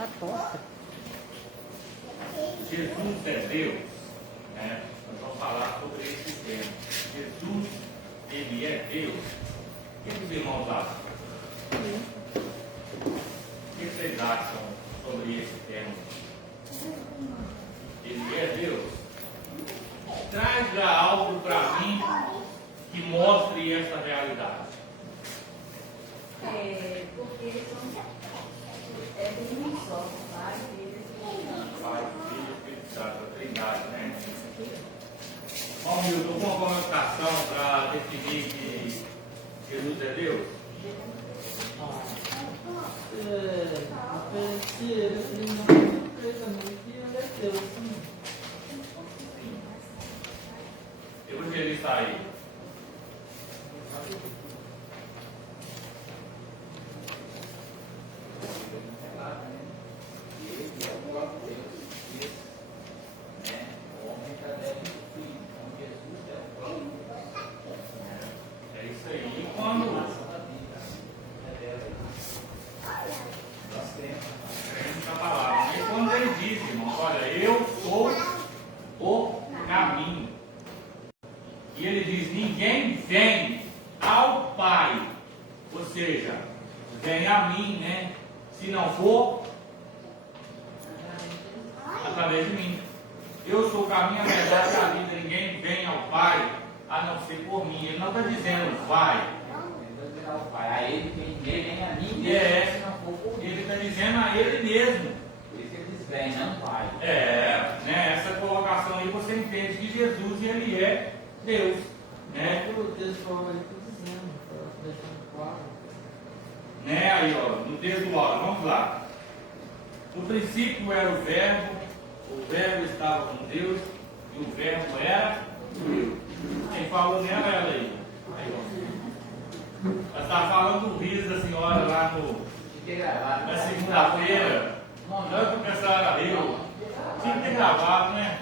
Tá torta. Jesus é Deus, né? Nós vamos falar sobre esse tema. Jesus, ele é Deus. O que os irmãos acham? O que vocês acham sobre esse tema? Ele é Deus? Traz algo para mim que mostre essa realidade. Porque eles são um só, Pai, Filho, Espírito Santo, a Trindade, né? Bom, Milton, uma conotação para definir que Jesus é Deus? Evangelista aí. É isso aí. E quando a palavra, e quando ele diz, irmão, olha, eu sou o caminho. E ele diz, ninguém vem ao Pai. Ou seja, vem a mim, né? Se não for através de mim. Eu sou o caminho, a verdade e a vida. Ninguém vem ao Pai a não ser por mim. Ele não está dizendo vai. A ele quem vem a mim, Ele está dizendo a ele mesmo. Por isso eles vêm, não pai. Né? Essa colocação aí você entende que Jesus ele é Deus. Né? O texto falou ali, estou dizendo, deixando claro. Né? Aí, ó, no texto áudio, vamos lá. No princípio era o verbo estava com Deus, e o verbo era Deus. Quem falou nela é ela aí. Aí, ó. Ela estava falando do riso da senhora lá na segunda-feira. Tanto que a senhora riu. Tinha que ter gravado, né?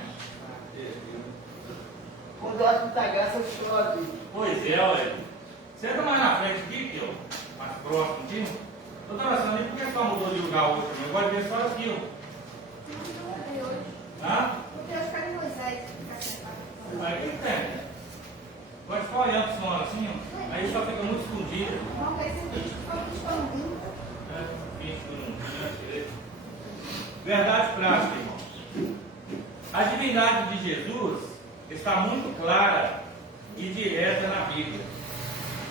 Quando eu acho muita graça, eu choro. Pois é, olha. Senta mais na frente aqui, que mais próximo aqui. Eu estava pensando, por que só mudou de lugar hoje? Eu gosto de ver só aqui, ó. Hã? Porque eu quero Moisés. Aí o que tem? Pode ficar olhando para o senhor assim, ó. Aí só fica muito escondido. Vamos ver se o bicho for escondido. Verdade prática, irmão. A divindade de Jesus está muito clara e direta na Bíblia,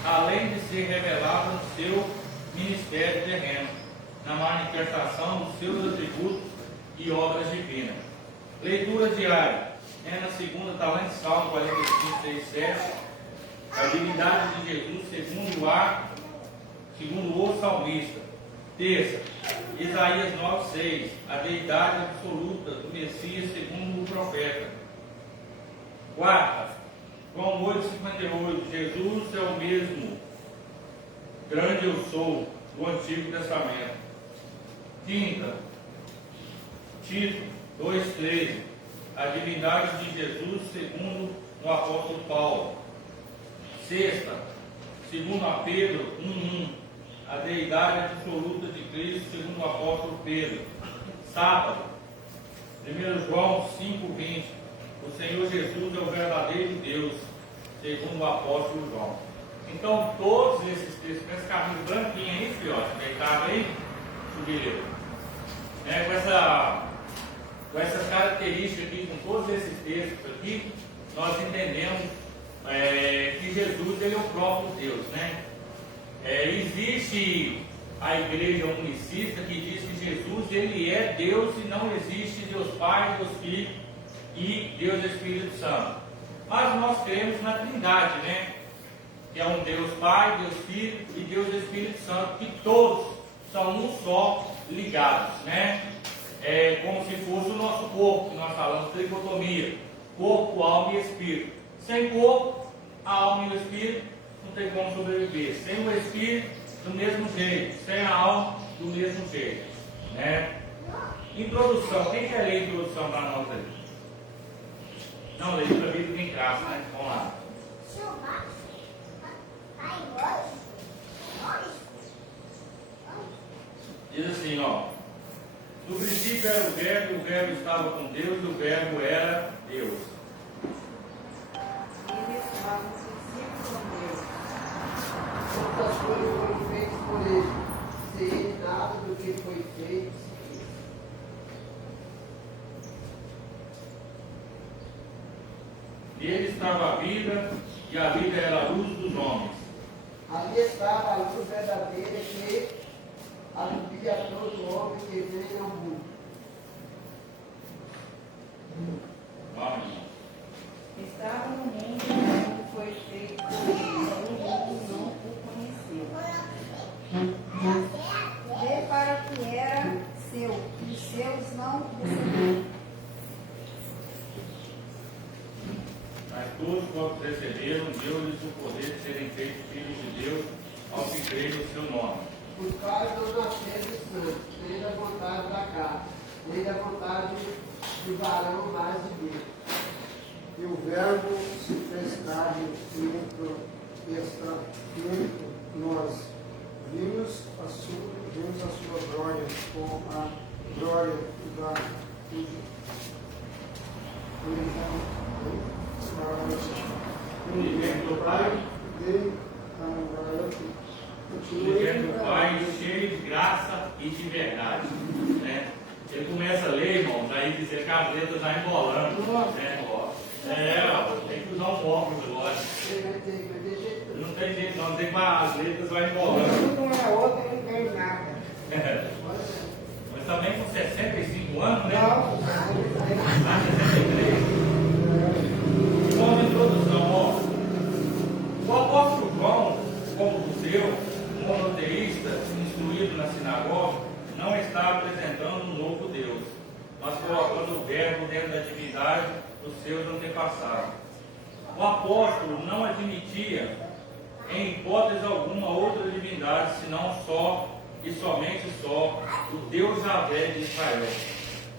além de ser revelada no seu ministério terreno, na manifestação dos seus atributos e obras divinas. Leitura diária. Na segunda, está lá em Salmo 45, 6, 7. A divindade de Jesus segundo o salmista. Terça, Isaías 9, 6. A deidade absoluta do Messias segundo o profeta. Quarta, João 8, 58. Jesus é o mesmo grande eu sou do Antigo Testamento. Quinta, Tito 2, 13. A divindade de Jesus segundo o apóstolo Paulo. Sexta, segundo a Pedro 1:1, a deidade absoluta de Cristo segundo o apóstolo Pedro. Sábado, 1 João 5:20, o Senhor Jesus é o verdadeiro Deus, segundo o apóstolo João. Então, todos esses textos, com esse caminho branquinho aí, filhote, deitado aí, subiram. Com essas características aqui, com todos esses textos aqui, nós entendemos que Jesus ele é o próprio Deus, né? Existe a igreja unicista que diz que Jesus ele é Deus e não existe Deus Pai, Deus Filho e Deus Espírito Santo. Mas nós cremos na Trindade, né? Que é um Deus Pai, Deus Filho e Deus Espírito Santo, que todos são um só, ligados, né? É como se fosse o nosso corpo, que nós falamos de tricotomia, corpo, alma e espírito. Sem corpo, a alma e o espírito não tem como sobreviver. Sem o espírito, do mesmo jeito. Sem a alma, do mesmo jeito, né? Introdução. Quem quer ler a introdução para nós aí? Não, leitura bíblica tem graça, né? Vamos lá. Diz assim, ó. No princípio era o Verbo estava com Deus, e o Verbo era Deus. Ele estava no princípio com Deus. Todas as coisas foram feitas por ele. Sem ele nada do que foi feito se fez. Nele estava a vida, e a vida era a luz dos homens. Ali estava a luz verdadeira que alumia todo homem que vem ao mundo. Vamos, irmão. Estava no mundo, o mundo foi feito por ele, o mundo não o conheceu. Veio para que era seu, e os seus não o receberam. Mas todos quantos receberam, deu-lhes o poder de serem feitos filhos de Deus, aos que creem no seu nome. Os quais não nasceram de sangue, nem da vontade da carne, nem da vontade do varão mais de Deus. E o Verbo se fez carne e está entre nós. Vimos a sua glória, com a glória da Vivendo do Pai, vivendo do Pai, cheio de graça e de verdade. Né? Ele começa a ler, irmãos, aí dizer que as letras vai embolando. Né? Tem que usar um óculos agora. Não tem jeito não, tem que as letras vai embolando. Não é outra, não tem nada. Mas também com 65 anos, né? Não, Ah, 63. Como introdução, ó. O apóstolo João, como judeu, monoteísta, instruído na sinagoga, não está apresentando um novo Deus, mas colocando o Verbo dentro da divindade dos seus antepassados. O apóstolo não admitia, em hipótese alguma, outra divindade, senão só e somente só o Deus Javé de Israel.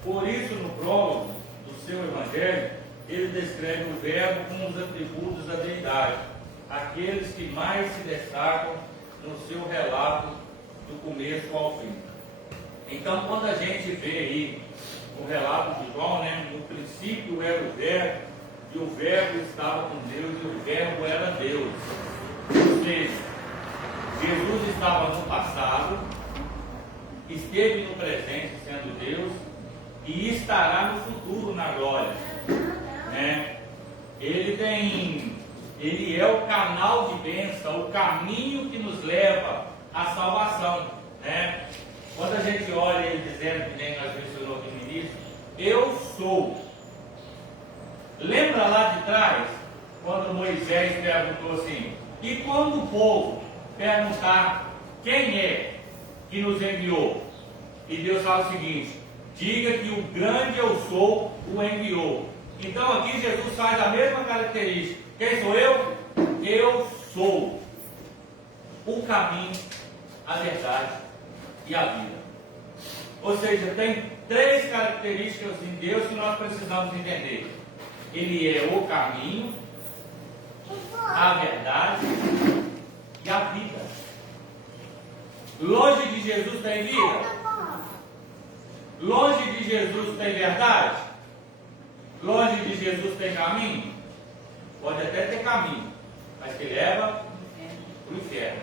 Por isso, no prólogo do seu evangelho, ele descreve o Verbo com os atributos da deidade, aqueles que mais se destacam no seu relato do começo ao fim. Então, quando a gente vê aí o relato de João, né, no princípio era o Verbo, e o Verbo estava com Deus, e o Verbo era Deus. Ou seja, Jesus estava no passado, esteve no presente sendo Deus, e estará no futuro na glória. Né? Ele é o canal de bênção, o caminho que nos leva à salvação. Né? Quando a gente olha ele dizendo, que nem nós mencionou aqui no início, eu sou. Lembra lá de trás, quando Moisés perguntou assim, e quando o povo perguntar quem é que nos enviou? E Deus fala o seguinte, diga que o grande eu sou o enviou. Então aqui Jesus faz a mesma característica. Quem sou eu? Eu sou o caminho, a verdade e a vida. Ou seja, tem três características em Deus que nós precisamos entender. Ele é o caminho, a verdade e a vida. Longe de Jesus tem vida? Longe de Jesus tem verdade? Longe de Jesus tem caminho? Pode até ter caminho, mas que leva para o inferno.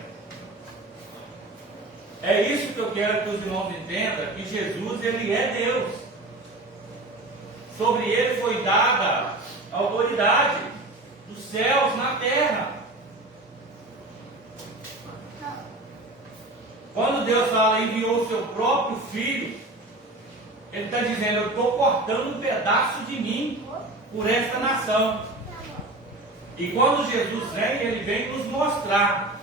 É isso que eu quero que os irmãos entendam, que Jesus, ele é Deus. Sobre ele foi dada a autoridade dos céus na terra. Quando Deus fala, enviou o seu próprio Filho, ele está dizendo, eu estou cortando um pedaço de mim por esta nação. E quando Jesus vem, ele vem nos mostrar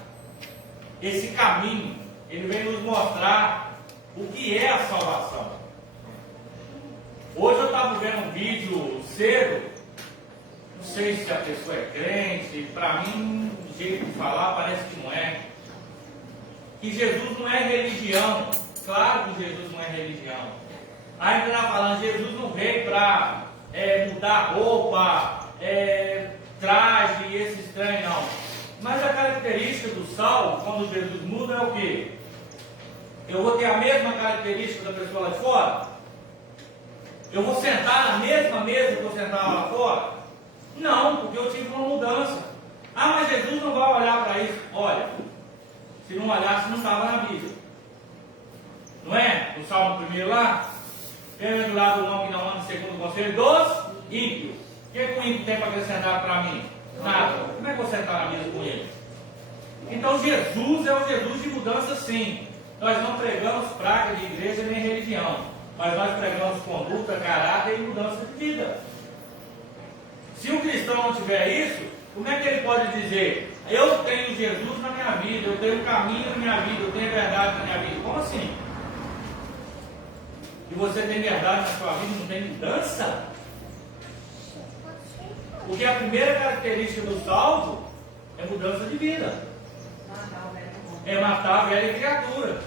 esse caminho, ele vem nos mostrar o que é a salvação. Hoje eu estava vendo um vídeo cedo, não sei se a pessoa é crente, para mim, do jeito de falar, parece que não é. Que Jesus não é religião, claro que Jesus não é religião. Ainda está falando, Jesus não veio para mudar roupa, traje e esse estranho, não. Mas a característica do salvo, quando Jesus muda, é o quê? Eu vou ter a mesma característica da pessoa lá de fora? Eu vou sentar na mesma mesa que eu sentava lá fora? Não, porque eu tive uma mudança. Ah, mas Jesus não vai olhar para isso. Olha, se não olhasse, não estava na Bíblia. Não é? No Salmo 1 lá, bem-aventurado o homem que não anda segundo o conselho dos ímpios. O que o ímpio tem para acrescentar para mim? Nada. Como é que eu vou sentar na mesa com ele? Então Jesus é o Jesus de mudança, sim. Nós não pregamos praga de igreja nem religião, mas nós pregamos conduta, caráter e mudança de vida. Se um cristão não tiver isso, como é que ele pode dizer: eu tenho Jesus na minha vida, eu tenho caminho na minha vida, eu tenho verdade na minha vida? Como assim? E você tem verdade na sua vida e não tem mudança? Porque a primeira característica do salvo é mudança de vida. É matar a velha criatura.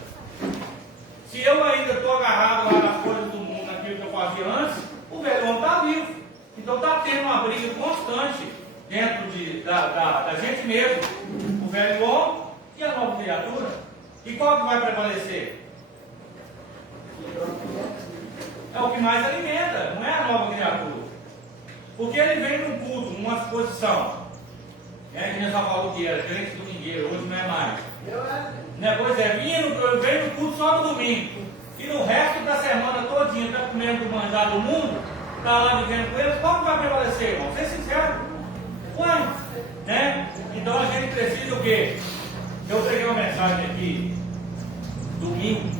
Se eu ainda estou agarrado lá nas coisas do mundo, naquilo que eu fazia antes, o velho homem está vivo. Então está tendo uma briga constante dentro da gente mesmo. O velho homem e a nova criatura. E qual que vai prevalecer? É o que mais alimenta, não é a nova criatura. Porque ele vem num culto, numa exposição. Que nem só falou que era crente domingueiro, hoje não é mais. Pois é, vem no culto só no domingo. E no resto da semana todinha está comendo do manjar do mundo, está lá vivendo com eles. Qual que vai prevalecer, irmão? Ser sincero. Ué, né? Então a gente precisa o quê? Eu peguei uma mensagem aqui, domingo.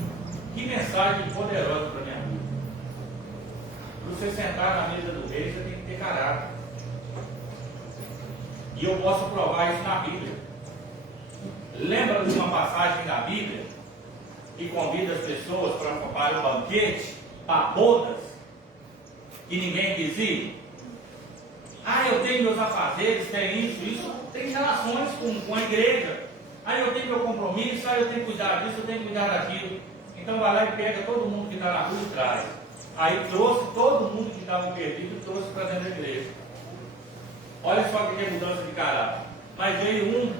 Que mensagem poderosa para a minha vida. Para você sentar na mesa do rei, você tem que ter caráter. E eu posso provar isso na Bíblia. Lembra de uma passagem da Bíblia que convida as pessoas para o banquete, para bodas, e ninguém quis ir? Ah, eu tenho meus afazeres, tem isso, tem relações com a igreja. Ah, eu tenho meu compromisso, eu tenho que cuidar disso, eu tenho que cuidar daquilo. Então vai lá e pega todo mundo que está na rua e traz. Aí trouxe todo mundo que estava perdido e trouxe para dentro da igreja. Olha só que é mudança de caráter. Mas veio um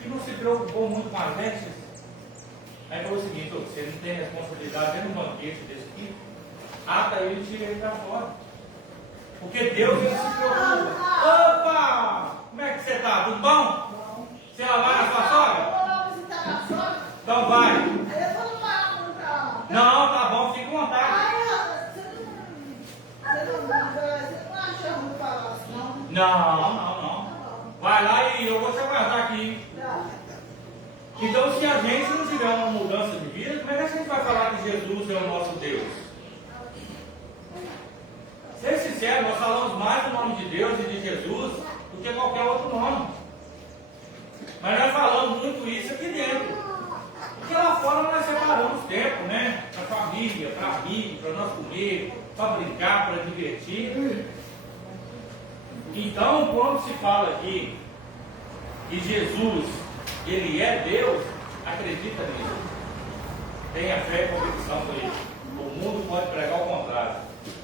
que não se preocupou muito com as vestes. Aí falou o seguinte: você não tem responsabilidade dentro do banquete desse aqui, ata ele e tira ele para fora. Porque Deus ele se preocupa. Opa! Como é que você está? Tudo bom? Você vai na sua sogra? Então vai. Não, tá bom, fica com vontade. Não. Vai lá e eu vou te aguardar aqui. Então, se a gente não tiver uma mudança de vida, como é que a gente vai falar que Jesus é o nosso Deus? Ser sincero, nós falamos mais do nome de Deus e de Jesus do que qualquer outro nome. Mas nós falamos muito isso aqui dentro. Porque lá fora nós separamos tempo, né? Para a família, para rir, para nós comer, para brincar, para divertir. Então, quando se fala aqui que Jesus, ele é Deus, acredita nisso. Tenha fé e convicção com isso. O mundo pode pregar o contrário,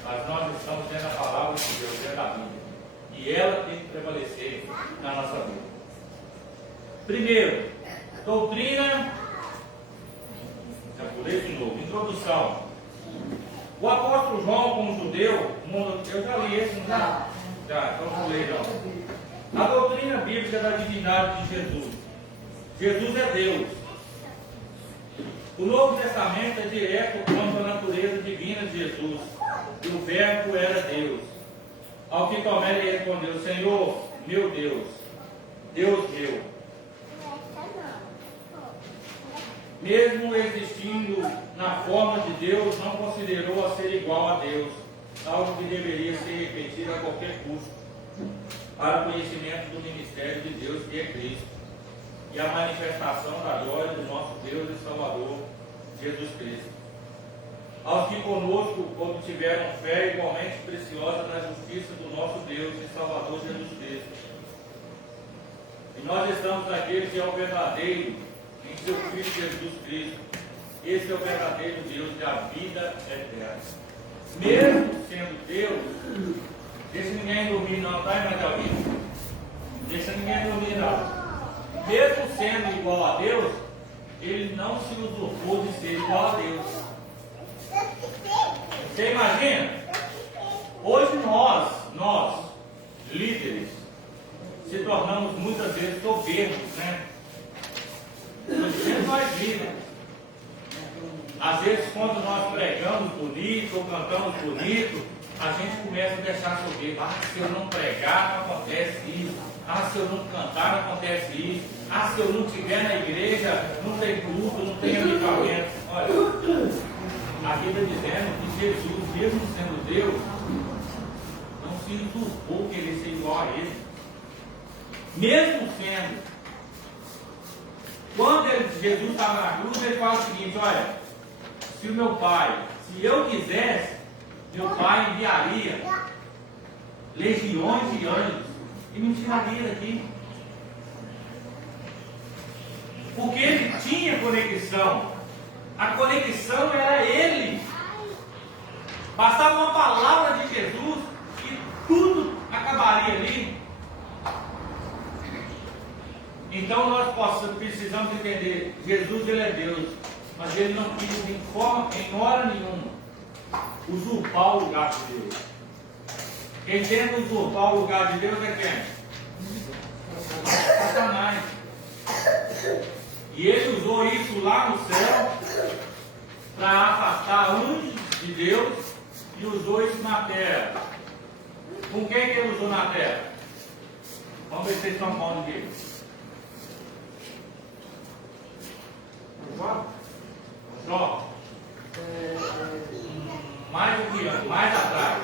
mas nós estamos dentro da palavra de Deus, dentro da Bíblia. E ela tem que prevalecer na nossa vida. Primeiro, doutrina. Já pulei de novo. Introdução. O apóstolo João, como judeu, eu já li esse, não já? Já, então pulei não. A doutrina bíblica da divindade de Jesus. Jesus é Deus. O Novo Testamento é direto quanto à natureza divina de Jesus. E o verbo era Deus. Ao que Tomé lhe respondeu: Senhor, meu Deus, Deus meu. Mesmo existindo na forma de Deus, não considerou a ser igual a Deus, algo que deveria ser repetido a qualquer custo, para o conhecimento do ministério de Deus, que é Cristo, e a manifestação da glória do nosso Deus e Salvador, Jesus Cristo. Aos que conosco obtiveram fé igualmente preciosa na justiça do nosso Deus e Salvador Jesus Cristo. E nós estamos naquele que é o verdadeiro, em seu Filho Jesus Cristo. Esse é o verdadeiro Deus e a vida eterna. Mesmo sendo Deus, deixa ninguém dormir não, tá, irmã Delvina? Deixa ninguém dormir não. Mesmo sendo igual a Deus, ele não se usurpou de ser igual a Deus. Você imagina? tornamos muitas vezes soberbos, né? Estou dizendo nós vivos. Às vezes, quando nós pregamos bonito ou cantamos bonito, a gente começa a deixar soberbo. Ah, se eu não pregar, não acontece isso. Ah, se eu não cantar, não acontece isso. Ah, se eu não estiver na igreja, não tem culto, não tem avivamento. Olha, a Bíblia dizendo que Jesus, mesmo sendo Deus, não se usurpou querer ser igual a Ele. Mesmo sendo. Quando Jesus estava na cruz, ele fala o seguinte: olha, se o meu Pai, se eu quisesse, meu Pai enviaria legiões de anjos e me tiraria daqui. Porque ele tinha conexão. A conexão era ele. Bastava uma palavra de Jesus e tudo acabaria ali. Então nós precisamos entender: Jesus, ele é Deus, mas ele não quis em hora nenhuma usurpar o lugar de Deus. Quem tenta usurpar o lugar de Deus é quem? Satanás. E ele usou isso lá no céu para afastar anjos de Deus e usou isso na terra. Com quem que ele usou na terra? Vamos ver se vocês estão falando disso. Jó. Mais do que antes, mais atrás.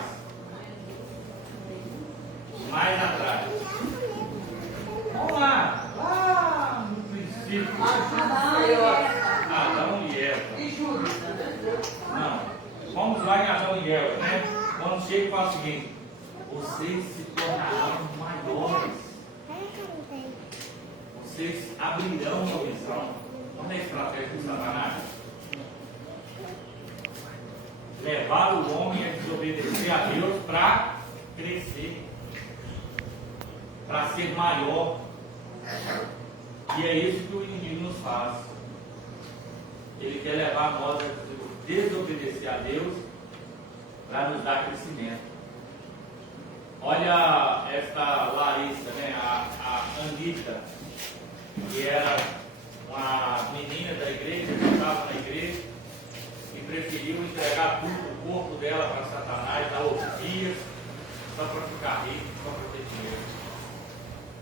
Mais atrás. Vamos lá. Lá no princípio. Adão e Eva. Não. Vamos lá em Adão e Eva, né? Quando chega e fala o seguinte: vocês se tornarão maiores. Vocês abrirão uma visão. Olha a estratégia do Satanás. Levar o homem a desobedecer a Deus para crescer, para ser maior. E é isso que o inimigo nos faz. Ele quer levar nós a desobedecer a Deus para nos dar crescimento. Olha esta Larissa, né? A Anitta, que era uma menina da igreja, que estava na igreja e preferiu entregar tudo o corpo dela para Satanás, dar orgias, só para ficar rico, só para ter dinheiro.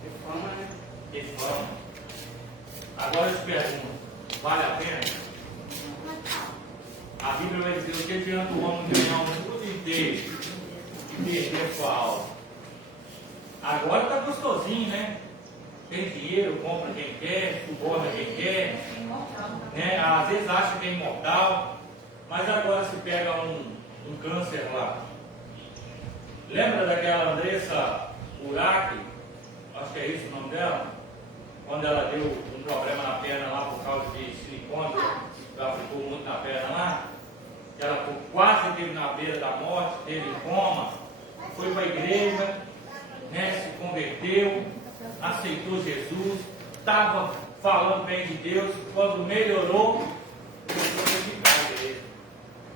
Que fama, né? Que fama. Agora eu te pergunto: vale a pena? A Bíblia vai dizer: o que adianta o homem ganhar o mundo inteiro e perder a sua alma? Agora está gostosinho, né? Tem dinheiro, compra quem quer, suborna quem quer, né? Às vezes acha que é imortal, mas agora se pega um câncer lá. Lembra daquela Andressa Urach? Acho que é isso o nome dela? Quando ela deu um problema na perna lá por causa de silicone, ela ficou muito na perna lá, ela quase esteve na beira da morte, teve coma, foi para a igreja, né? Se converteu, aceitou Jesus, estava falando bem de Deus. Quando melhorou, começou a criticar a igreja.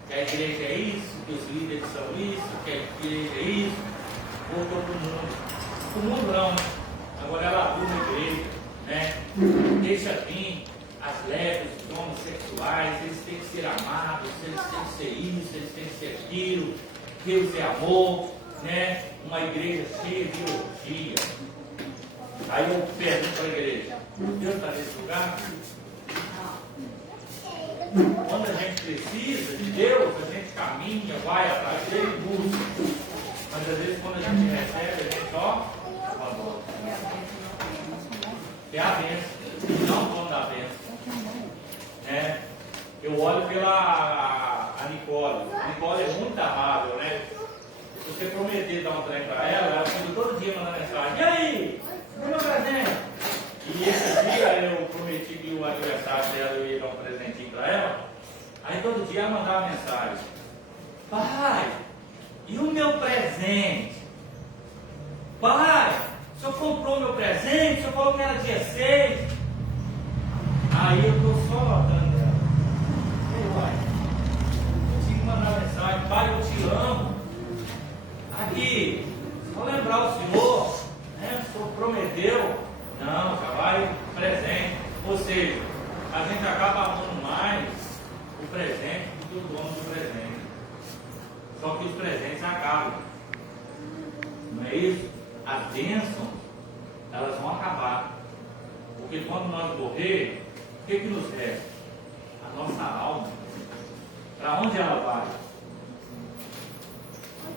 Que a igreja é isso, que os líderes são isso, que a igreja é isso. Voltou para o mundo. O mundo não, né? Agora ela atua na igreja, né? Deixa vir as leves, os homossexuais, eles têm que ser amados, eles têm que ser isso, eles têm que ser aquilo. Deus é amor, né? Uma igreja cheia de orgia. Aí eu pergunto para a igreja: Deus está nesse lugar? Quando a gente precisa de Deus, a gente caminha, vai atrás dele e busca. Mas às vezes quando a gente recebe, a gente só abandona. É a bênção, não o dono da bênção. Eu olho pela a Nicole. A Nicole é muito amável, né? Se você prometer dar um trem para ela fica todo dia mandando mensagem: e aí? Cadê meu presente? E esse dia eu prometi que o aniversário dela eu ia dar um presentinho para ela. Aí todo dia ela mandava mensagem: pai, e o meu presente? Pai, o senhor comprou meu presente? O senhor falou que era dia 6. Aí eu estou só notando ela. Ei, pai, eu tinha que mandar mensagem: pai, eu te amo. Aqui, vou lembrar o senhor, né? O senhor prometeu morrer, o que nos resta? A nossa alma. Para onde ela vai?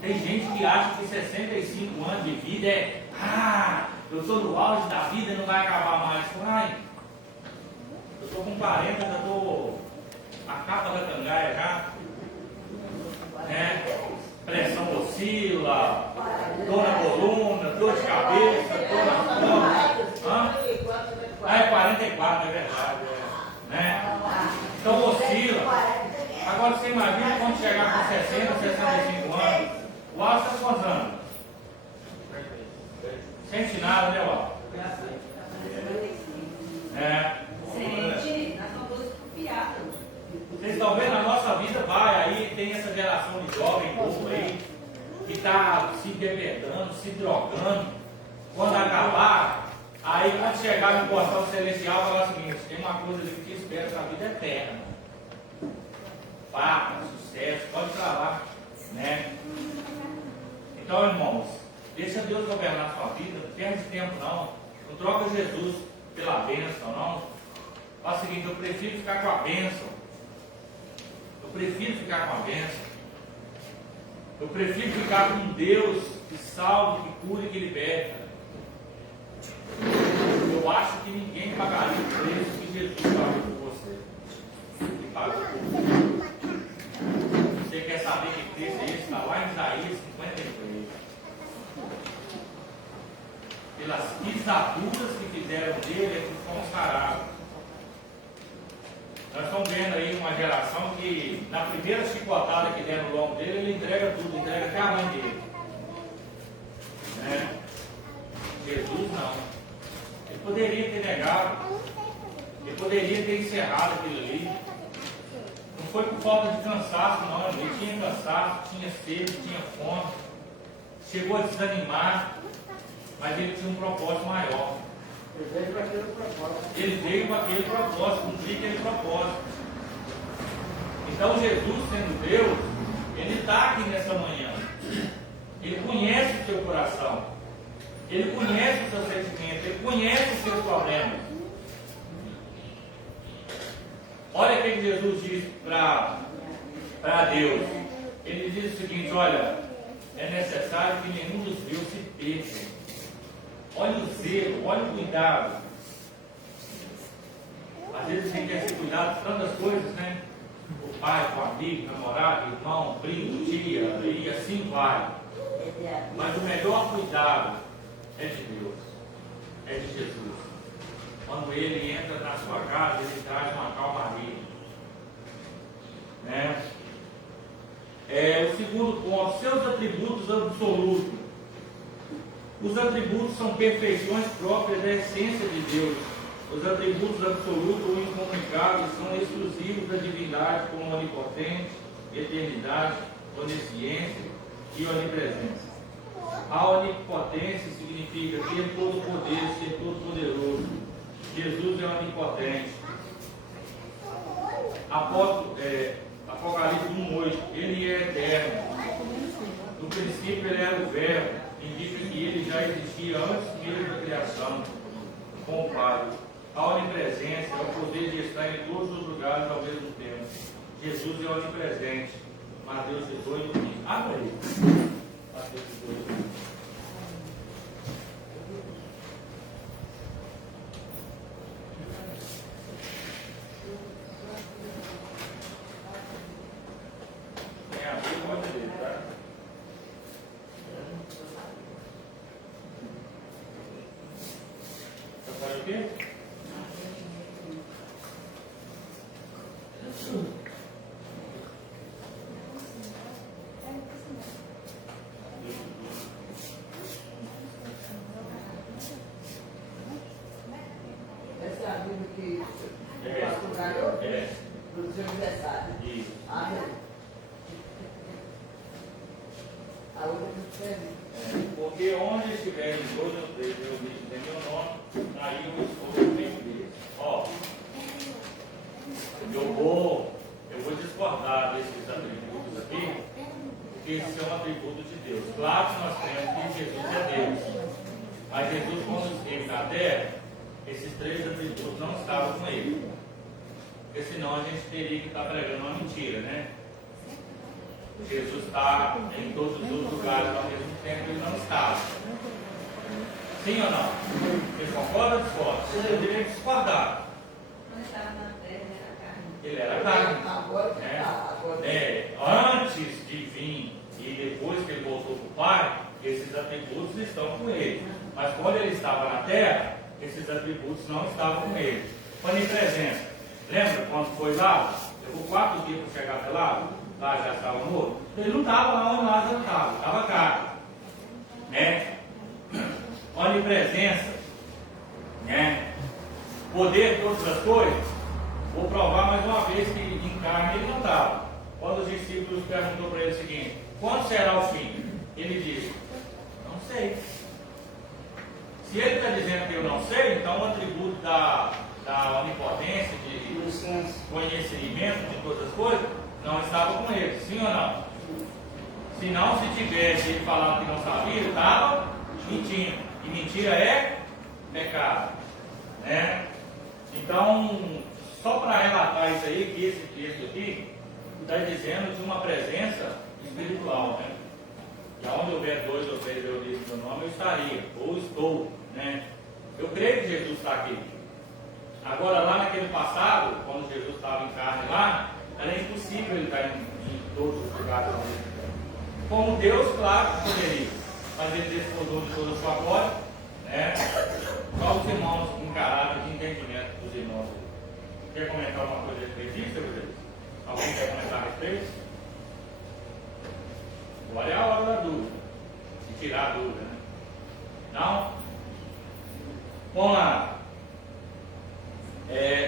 Tem gente que acha que 65 anos de vida é, eu estou no auge da vida e não vai acabar mais. Vai. Eu estou com 40, já estou a capa da cangaia já. Né? Pressão oscila, dor na coluna, dor de cabeça, dor nas costas. É 44, é verdade. Né? Então oscila. Agora você imagina quando chegar com 60, 65 anos, o Alves está quantos anos? Sente nada, né, Alves? Sente, nós estamos todos confiados. Vocês estão vendo, a nossa vida vai, aí tem essa geração de jovem novo aí, que está se debedando, se drogando. Quando acabar, aí quando chegar no portão celestial, falar o seguinte: tem uma coisa ali que te espera para a vida eterna. Papa, sucesso, pode travar, né? Então, irmãos, deixa Deus governar a sua vida, não perde tempo não. Não troca Jesus pela bênção, não. Faz o seguinte: eu prefiro ficar com a bênção. Eu prefiro ficar com a bênção. Eu prefiro ficar com um Deus que salve, que cura e que liberta. Eu acho que ninguém pagaria o preço que Jesus pagou por você. Que pagou por você. Você quer saber que preço é esse? Está lá em Isaías 53. Pelas pisaduras que fizeram dele, é que fomos sarados. Nós estamos vendo aí uma geração que, na primeira chicotada que der no lombo dele, ele entrega tudo, entrega até a mãe dele. Né? Jesus não. Ele poderia ter negado, ele poderia ter encerrado aquilo ali. Não foi por falta de cansaço, não. Ele tinha cansaço, tinha sede, tinha fome, chegou a desanimar, mas ele tinha um propósito maior. Ele veio para aquele propósito. Ele veio para aquele propósito, cumprir aquele propósito. Então Jesus, sendo Deus, Ele está aqui nessa manhã. Ele conhece o seu coração. Ele conhece o seu sentimento. Ele conhece os seus problemas. Olha o que Jesus diz para Deus. Ele diz o seguinte: olha, é necessário que nenhum dos meus se perca. Olha o zelo, olha o cuidado. Às vezes a gente quer ser cuidado de tantas coisas, né? O pai, com amigo, namorado, irmão, primo, tia, e assim vai. Mas o melhor cuidado é de Deus, é de Jesus. Quando Ele entra na sua casa, Ele traz uma calmaria. Né? O segundo ponto, seus atributos absolutos. Os atributos são perfeições próprias da essência de Deus. Os atributos absolutos ou incomunicáveis são exclusivos da divindade, como onipotente, eternidade, onisciência e onipresença. A onipotência significa ter todo o poder, ser todo poderoso. Jesus é onipotente. Apocalipse 1:8, Ele é eterno. No princípio Ele era o Verbo. Indica que Ele já existia antes mesmo da criação, com o Pai. A onipresença é o poder de estar em todos os lugares ao mesmo tempo. Jesus é onipresente. Mateus 18:15. Abre aí. Mateus 18:15. Tem a ver com a dele, tá? Sabe o quê? Essa é a Bíblia que o pastor ganhou no seu aniversário. Isso. Amém. A outra que você Porque onde estiverem dois ou três reunidos em meu nome, aí eu estou no meio deles. Ó, eu vou discordar desses atributos aqui, porque esses são atributos de Deus. Claro que nós temos que Jesus é Deus. Mas Jesus, quando esteve na terra, esses 3 atributos não estavam com ele. Porque senão a gente teria que estar pregando uma mentira, né? Jesus está em todos os lugares ao mesmo tempo, ele não estava. Sim ou não? Vocês concordam ou discordam? Vocês deveriam discordar. Quando estava na terra, era carne. Ele era carne. Agora que Né? tá. Agora Antes de vir e depois que ele voltou para o Pai, esses atributos estão com ele. Mas quando ele estava na terra, esses atributos não estavam com ele. Onipresença. Lembra quando foi lá? Levou 4 dias para chegar até lá? Lá já estava morto. Ele não estava lá onde Lázaro estava carne. Né? Onipresença. Né? Poder de todas as coisas. Vou provar mais uma vez que em carne ele não estava. Quando os discípulos perguntou para ele o seguinte: quando será o fim? Ele disse: não sei. Se ele está dizendo que eu não sei, então o atributo da onipotência, de conhecimento de todas as coisas, não estava com ele, sim ou não? Se não, se tivesse ele falado que não sabia, ele estava mentindo. E mentira é pecado. Né? Então, só para relatar isso aí, que esse texto aqui está dizendo de uma presença espiritual. Né? E onde houver 2 ou 3 reunidos no meu nome, eu estaria, ou estou. Né? Eu creio que Jesus está aqui. Agora, lá naquele passado, quando Jesus estava em carne lá, era impossível ele estar em todos os lugares. Como Deus, claro que poderia, mas ele despojou de toda a sua glória. Né? Só os irmãos em caráter de entendimento dos irmãos. Quer comentar alguma coisa a respeito disso, seu Deus? Alguém quer comentar a respeito? Agora é a hora da dúvida, de tirar a dúvida. Né? Não? Vamos lá.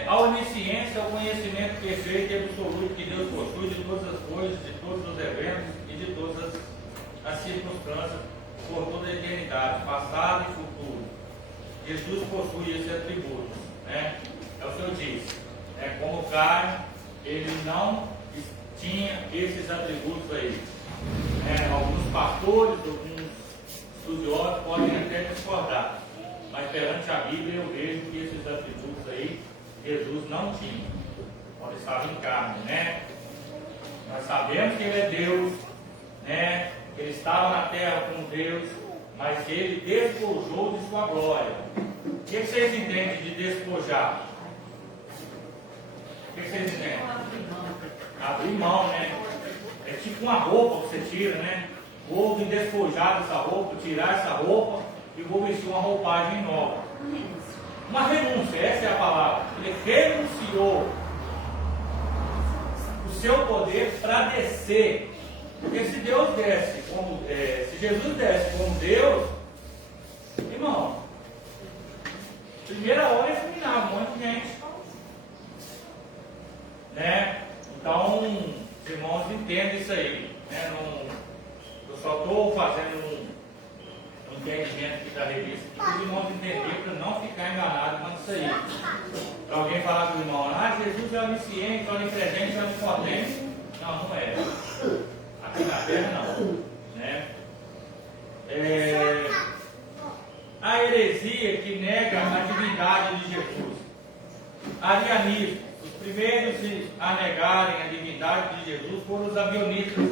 A onisciência é o conhecimento perfeito e absoluto que Deus possui de todas as coisas, de todos os eventos e de todas as circunstâncias por toda a eternidade, passado e futuro. Jesus possui esses atributos. Né? É o que eu disse. Como carne, ele não tinha esses atributos aí. Alguns pastores, alguns estudiosos podem até discordar, mas perante a Bíblia eu vejo que esses atributos aí Jesus não tinha quando estava em carne. Né? Nós sabemos que ele é Deus, né? Ele estava na terra como Deus, mas ele despojou de sua glória. O que vocês entendem de despojar? O que vocês entendem? Abrir mão, né? É tipo uma roupa que você tira, né? Vou me despojar dessa roupa, tirar essa roupa e vou vestir uma roupagem nova. Uma renúncia, essa é a palavra. Ele renunciou o seu poder para descer. Porque se Deus desce como, se Jesus desce como Deus, irmão, primeira hora eliminava um monte de gente. Né? Então, os irmãos entendem isso aí. Né? Eu só estou fazendo um entendimento aqui da revista para os irmãos entenderem, para não ficar enganado com isso aí. Para alguém falar com o irmão: Jesus é onisciente, onipresente, onipotente. Não, não é. Aqui na terra não. Né? A heresia que nega a divindade de Jesus. Arianismo. Os primeiros a negarem a divindade de Jesus foram os abionitas,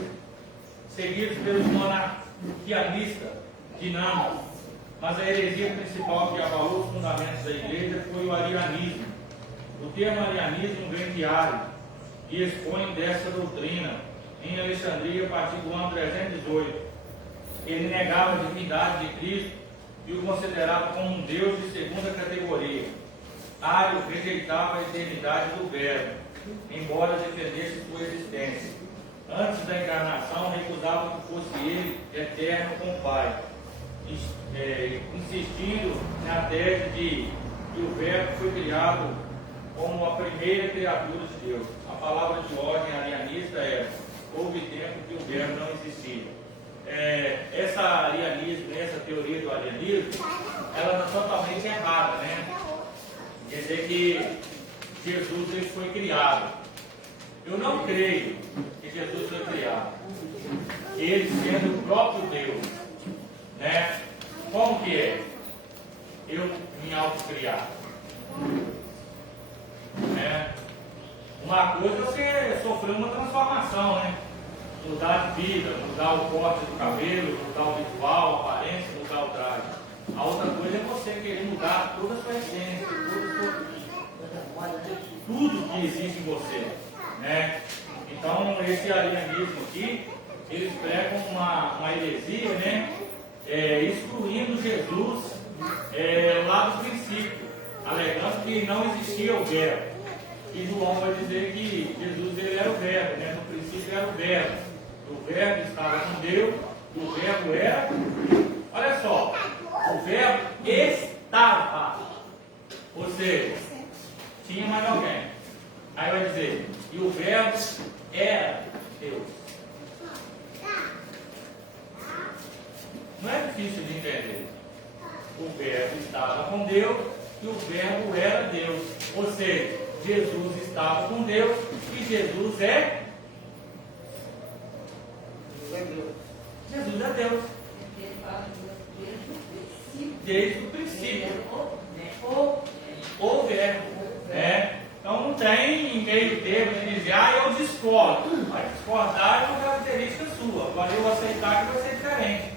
seguidos pelos monarquianistas dinâmicos. Mas a heresia principal que abalou os fundamentos da igreja foi o arianismo. O termo arianismo vem de Ario e expõe dessa doutrina em Alexandria a partir do ano 318. Ele negava a divindade de Cristo e o considerava como um Deus de segunda categoria. Ario rejeitava a eternidade do Verbo, embora defendesse sua existência. Antes da encarnação, recusava que fosse ele eterno com o Pai, insistindo na tese de que o Verbo foi criado como a primeira criatura de Deus. A palavra de ordem arianista é: houve tempo que o Verbo não existia. Essa arianismo, essa teoria do arianismo, ela está totalmente errada, né? Quer dizer que Jesus ele foi criado. Eu não creio que Jesus foi criado. Ele sendo o próprio Deus. Né? Como que é? Eu me autocriar. mudar de vida, mudar o corte do cabelo, mudar o visual, a aparência, mudar o traje. A outra coisa é você querer mudar toda a sua essência, tudo que existe em você, né? Então, esse arianismo aqui, eles pregam uma heresia, né? Excluindo Jesus lá do princípio, alegando que não existia o verbo. E João vai dizer que Jesus ele era o verbo, né? No princípio era o verbo. O verbo estava com Deus, o verbo era. Olha só, o verbo estava. Ou seja, tinha mais alguém. Aí vai dizer, e o verbo era Deus. Não é difícil de entender. O verbo estava com Deus e o verbo era Deus. Ou seja, Jesus estava com Deus e Jesus é Deus. Jesus é Deus. Desde o princípio. O verbo. Então não tem meio termo de dizer, eu discordo. Mas discordar é uma característica sua. Agora eu aceitar que vai ser diferente.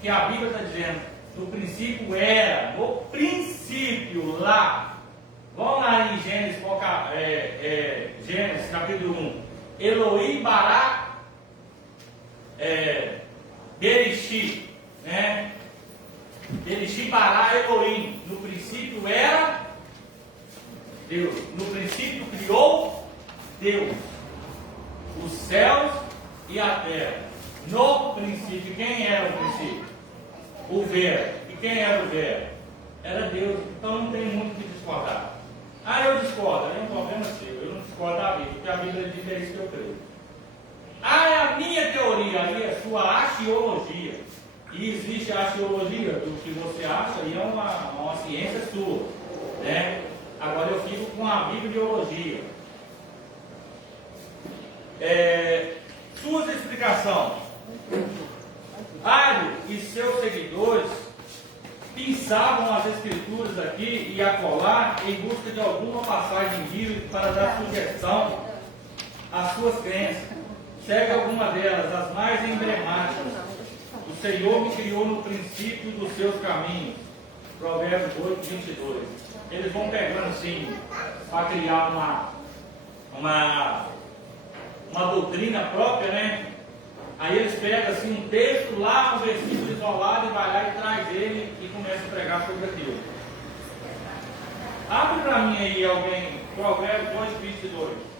Que a Bíblia está dizendo, no princípio era, no princípio lá. Vamos lá em Gênesis, Gênesis capítulo 1. Elohim Bará Bereshit, Bereshit Bará Elohim. No princípio era Deus. No princípio criou Deus os céus e a terra. No princípio, quem era o princípio? O verbo. E quem era o verbo? Era Deus. Então não tem muito o que discordar. Eu discordo, é um problema seu. Eu não discordo da Bíblia, porque a Bíblia diz é isso que eu creio. É a minha teoria, aí é a sua axiologia. E existe a axiologia do que você acha e é uma ciência sua. Agora eu fico com a bibliologia. Sua explicação. Ario e seus seguidores pinçavam as escrituras aqui e acolá em busca de alguma passagem bíblica para dar sugestão às suas crenças. Segue alguma delas, as mais emblemáticas. O Senhor me criou no princípio dos seus caminhos. Provérbios 8, 22. Eles vão pegando assim para criar uma doutrina própria, Aí eles pegam assim um texto lá, um versículo isolado, e vai lá e traz ele e começa a pregar sobre aquilo. Abre para mim aí alguém, Provérbios 2, 22.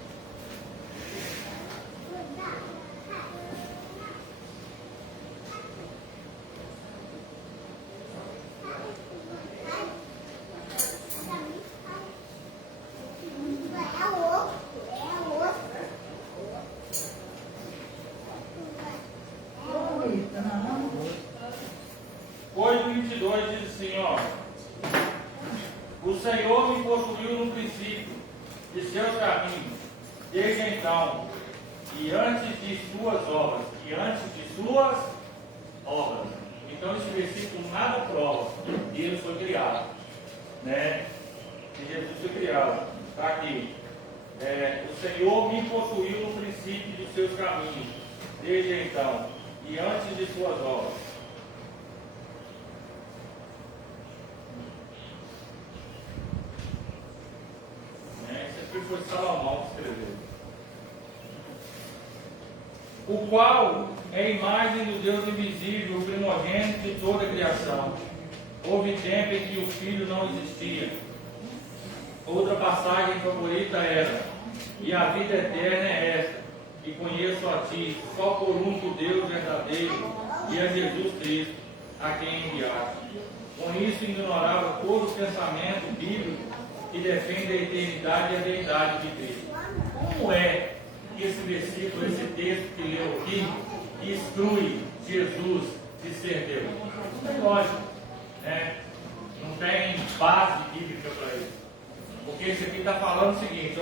O Senhor me possuiu no princípio de seus caminhos, desde então, e antes de suas obras, Então esse versículo nada prova que ele foi criado, que Jesus foi criado. Está aqui. O Senhor me possuiu no princípio de seus caminhos, desde então, e antes de suas obras. Foi Salomão que escreveu. O qual é a imagem do Deus invisível, o primogênito de toda a criação. Houve tempo em que o Filho não existia. Outra passagem favorita era: e a vida eterna é esta, que conheço a ti, só por único Deus verdadeiro, e a Jesus Cristo, a quem enviaste. Com isso ignorava todo o pensamento bíblico que defende a eternidade e a deidade de Cristo. Como é que esse versículo, esse texto que leu aqui, exclui Jesus de ser Deus? Não tem lógica, não tem base bíblica para isso. Porque isso aqui está falando o seguinte,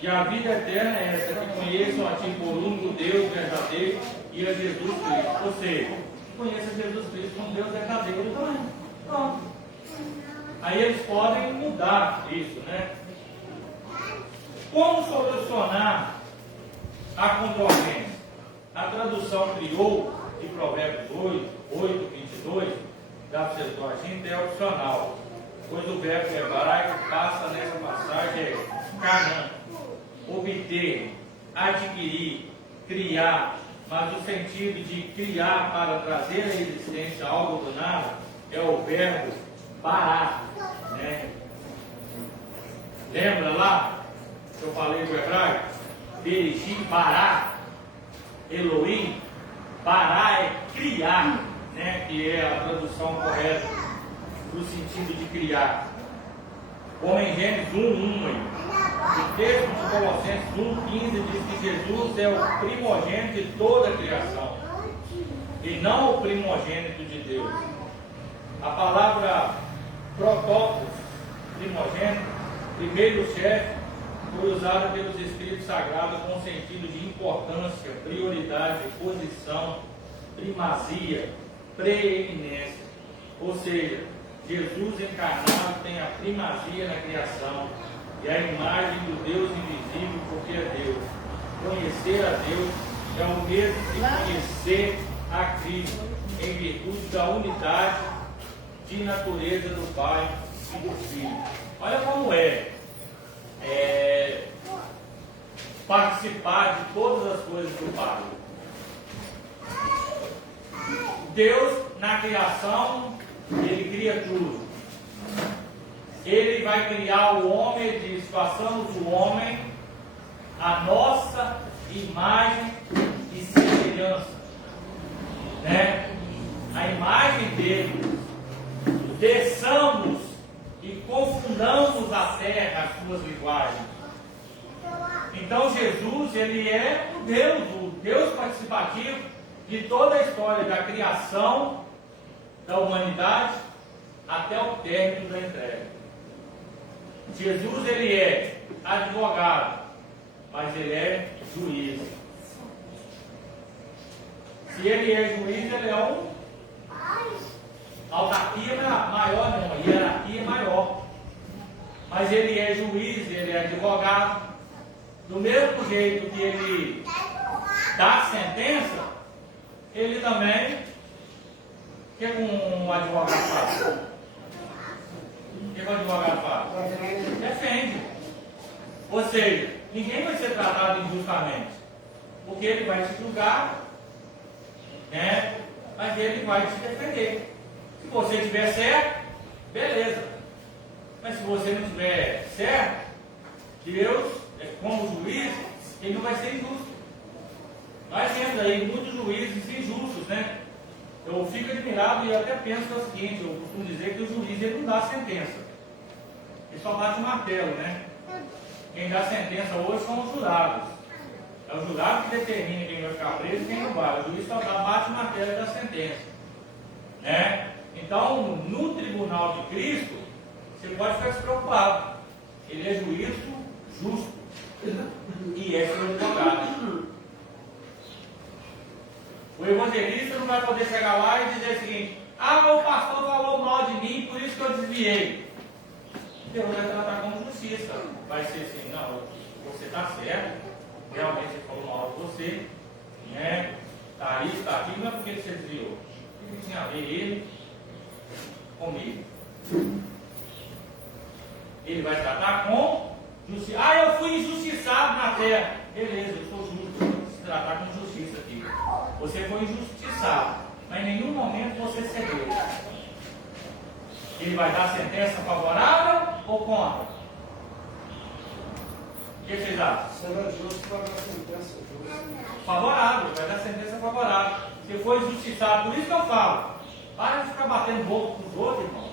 e a vida eterna é essa, que conheçam a ti por único Deus verdadeiro e a Jesus Cristo. Ou seja, conheça Jesus Cristo como Deus verdadeiro também. Pronto. Aí eles podem mudar isso, Como solucionar a controvérsia. A tradução criou de Provérbios 8, 22, da Septuaginta, é opcional, pois o verbo hebraico passa nessa passagem é canã, obter, adquirir, criar, mas o sentido de criar para trazer à existência algo do nada é o verbo bará, né? Lembra lá que eu falei do hebraico? Bereshit bará, Elohim, bará é criar, né? Que é a tradução correta do sentido de criar. Como em Gênesis 1:1, o texto de Colossenses 1:15 diz que Jesus é o primogênito de toda a criação e não o primogênito de Deus. A palavra protótipos, primogênito, primeiro chefe, foi usada pelos escritos sagrados com sentido de importância, prioridade, posição, primazia, preeminência. Ou seja, Jesus encarnado tem a primazia na criação e a imagem do Deus invisível, porque é Deus. Conhecer a Deus é o mesmo que conhecer a Cristo, em virtude da unidade de natureza do Pai e do Filho. Olha como participar de todas as coisas do Pai. Deus, na criação, Ele cria tudo. Ele vai criar o homem, ele diz, façamos o homem a nossa imagem e semelhança, né? A imagem dele. Desçamos e confundamos a terra, as suas linguagens. Então Jesus, ele é o Deus participativo de toda a história da criação da humanidade até o término da entrega. Jesus, ele é advogado, mas ele é juiz. Se ele é juiz, ele é um autarquia maior, não, uma hierarquia maior. Mas ele é juiz, ele é advogado. Do mesmo jeito que ele dá sentença, ele também, o que um advogado faz? O que o advogado faz? Defende. Ou seja, ninguém vai ser tratado injustamente, porque ele vai te julgar, né? Mas ele vai te defender. Se você tiver certo, beleza. Mas se você não tiver certo, Deus, como juiz, ele não vai ser injusto. Nós temos aí muitos juízes injustos, né? Eu fico admirado e até penso o seguinte, eu costumo dizer que o juiz ele não dá sentença. Ele só bate o martelo, né? Quem dá sentença hoje são os jurados. É o jurado que determina quem vai ficar preso e quem não vai. O juiz só bate o martelo da sentença, né? Então, no tribunal de Cristo, você pode ficar despreocupado. Ele é juiz justo e é seu advogado. O evangelista não vai poder chegar lá e dizer o seguinte: o pastor falou mal de mim, por isso que eu desviei. Deus vai tratar como justiça. Vai ser assim: não, você está certo, realmente ele falou mal de você, né? Está aí, está aqui, não é porque você desviou. Ele tinha a ver ele comigo. Ele vai tratar com justiça. Eu fui injustiçado na terra. Beleza, eu sou justo, vou se tratar com justiça aqui. Você foi injustiçado, mas em nenhum momento você cedeu. Ele vai dar sentença favorável ou contra? O que vocês acham? Será justo, vai dar sentença justa. Favorável, vai dar sentença favorável. Se for injustiçado, por isso que eu falo, para de ficar batendo boca com os outros, irmão.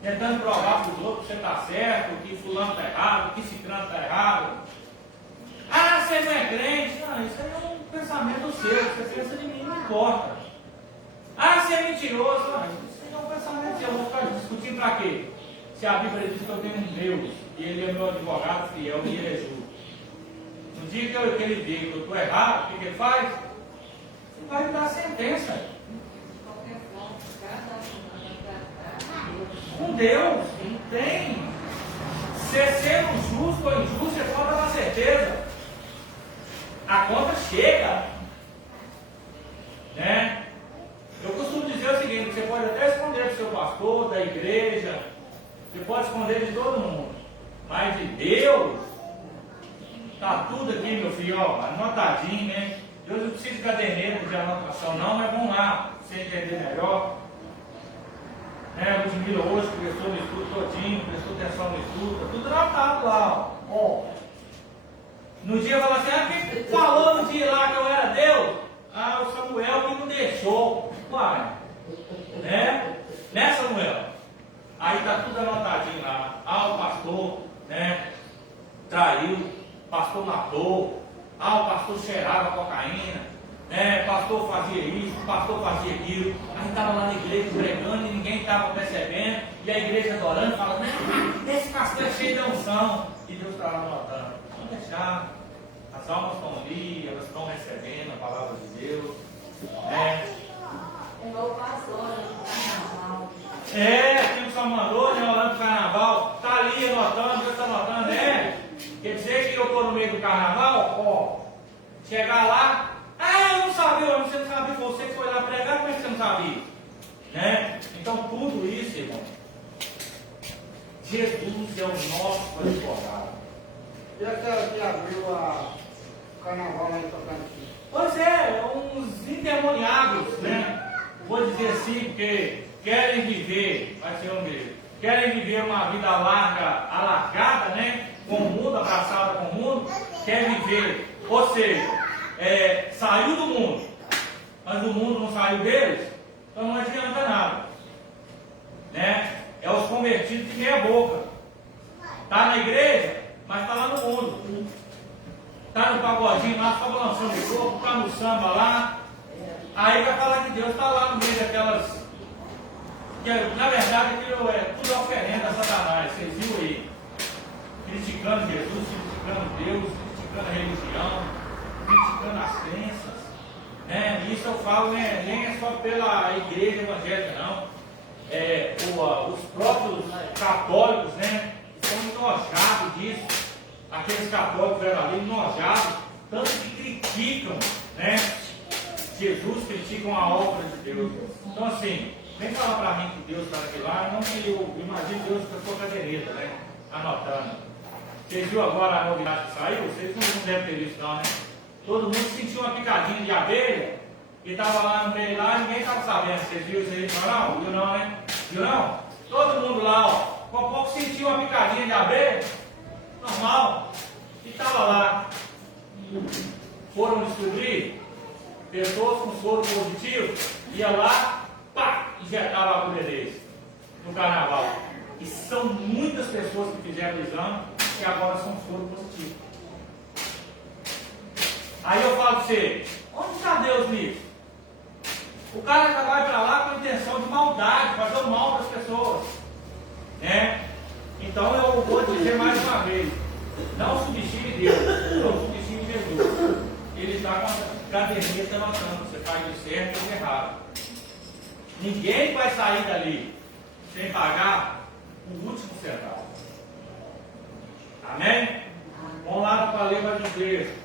Tentando provar para os outros que você está certo, que fulano está errado, que ciclano está errado. Você não é crente. Não, isso aí é um pensamento seu, você pensa de mim, não importa. Você é mentiroso. Não, isso aí é um pensamento seu, eu vou ficar discutindo para quê? Se a Bíblia diz que eu tenho um Deus, e ele é meu advogado fiel, e ele é justo. No dia que ele vê que eu estou errado, o que ele faz? Ele vai me dar sentença. Com Deus, não tem. Ser justo ou injusto é falta da certeza. tudo aqui, meu filho, ó, anotadinho, né? Deus não precisa de caderneta de anotação, não, mas vamos lá, pra você entender melhor. Né? O Ludmila hoje prestou no estudo todinho, prestou atenção no estudo, tá tudo anotado lá, ó. No dia fala assim, quem falou no dia lá que eu era Deus? O Samuel que não deixou. Uai, né? Né, Samuel? Aí tá tudo anotadinho lá. O pastor, né? Traiu, o pastor matou, o pastor cheirava cocaína, né? O pastor fazia isso, o pastor fazia aquilo. Aí estava lá na igreja pregando e ninguém estava percebendo, e a igreja adorando, falando, esse pastor é cheio de unção. E Deus estava anotando. Vamos deixar, as almas estão ali, elas estão recebendo a palavra de Deus. Né? É igual o pastor, né? Carnaval. Quem só mandou, né? Orando pro carnaval, tá ali anotando, Deus está anotando, né? Quer dizer que eu estou no meio do carnaval, ó, chegar lá, eu não sabia, você não sabia, você que foi lá pregar, como é que você não sabia? Né? Então tudo isso, irmão, Jesus é o nosso advogado. E aquela que abriu o carnaval lá em Tocantins? Pois é, uns endemoniados, né? Vou dizer assim, porque querem viver, vai ser um deles, querem viver uma vida larga, alargada, né? Com o mundo, abraçada com o mundo, quer viver, ou seja, saiu do mundo, mas o mundo não saiu deles, então não adianta nada, né? É os convertidos de meia boca, está na igreja, mas está lá no mundo, está no pagodinho lá, só balançando o corpo, está no samba lá, aí vai falar que Deus está lá no meio daquelas, que na verdade aquilo é tudo oferenda a Satanás, vocês viram aí? Criticando Jesus, criticando Deus, criticando a religião, criticando as crenças, né? Isso eu falo, né? Nem é só pela igreja evangélica, não. Os próprios católicos, né? Estão enojados disso. Aqueles católicos eram ali enojados, tanto que criticam, né? Jesus, criticam a obra de Deus. Então assim, vem falar para mim que Deus está naquele lá, não que eu imagino Deus com a sua caderneta, né? Anotando. Vocês viram agora a novidade que saiu? Vocês não devem ter visto não, né? Todo mundo sentiu uma picadinha de abelha e estava lá no meio lá e ninguém estava sabendo. Vocês viram isso aí? Não? Viu não, né? Viu não? Todo mundo lá, ó, com pouco sentiu uma picadinha de abelha, normal, e estava lá. Foram descobrir pessoas com soro positivo, ia lá, pá, injetava a agulha deles no carnaval. E são muitas pessoas que fizeram o exame que agora são soro positivo. Aí eu falo para você, onde está Deus nisso? O cara já vai para lá com a intenção de maldade, fazer o mal para as pessoas, né? Então eu vou dizer mais uma vez, não subestime Deus, não subestime Jesus. Ele está com a caderneta anotando, você faz o certo e o errado. Ninguém vai sair dali sem pagar o último centavo. Amém? Vamos lá para ler mais um texto.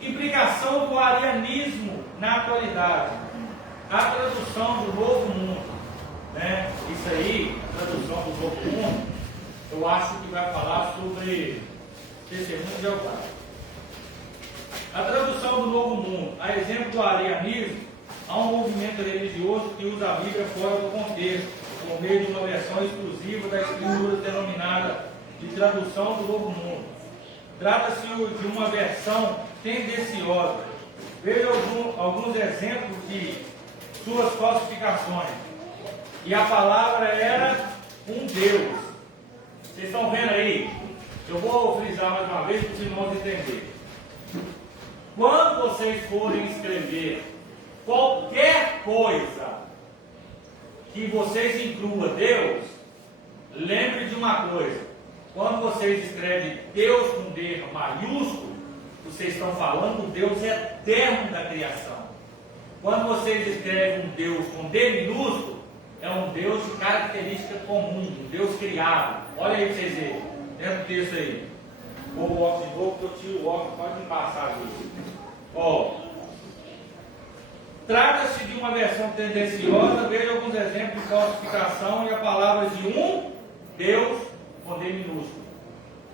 Implicação do arianismo na atualidade. A tradução do Novo Mundo. Né? Isso aí, a tradução do Novo Mundo, eu acho que vai falar sobre testemunho de Jeová. A tradução do Novo Mundo, a exemplo do arianismo, há um movimento religioso que usa a Bíblia fora do contexto, por meio de uma versão exclusiva da escritura denominada de tradução do Novo Mundo. Trata-se de uma versão tendenciosa. Veja alguns exemplos de suas falsificações. E a palavra era um Deus. Vocês estão vendo aí? Eu vou frisar mais uma vez para os irmãos entenderem. Quando vocês forem escrever qualquer coisa que vocês incluam Deus, lembre de uma coisa. Quando vocês escrevem Deus com D maiúsculo, vocês estão falando do Deus eterno da criação. Quando vocês escrevem um Deus com D minúsculo, é um Deus de característica comum, um Deus criado. Olha aí para vocês verem, dentro do texto aí. Vou o óculos de novo, porque eu tiro o óculos, pode me passar aqui. Ó, trata-se de uma versão tendenciosa, veja alguns exemplos de falsificação e a palavra de um Deus com D minúsculo.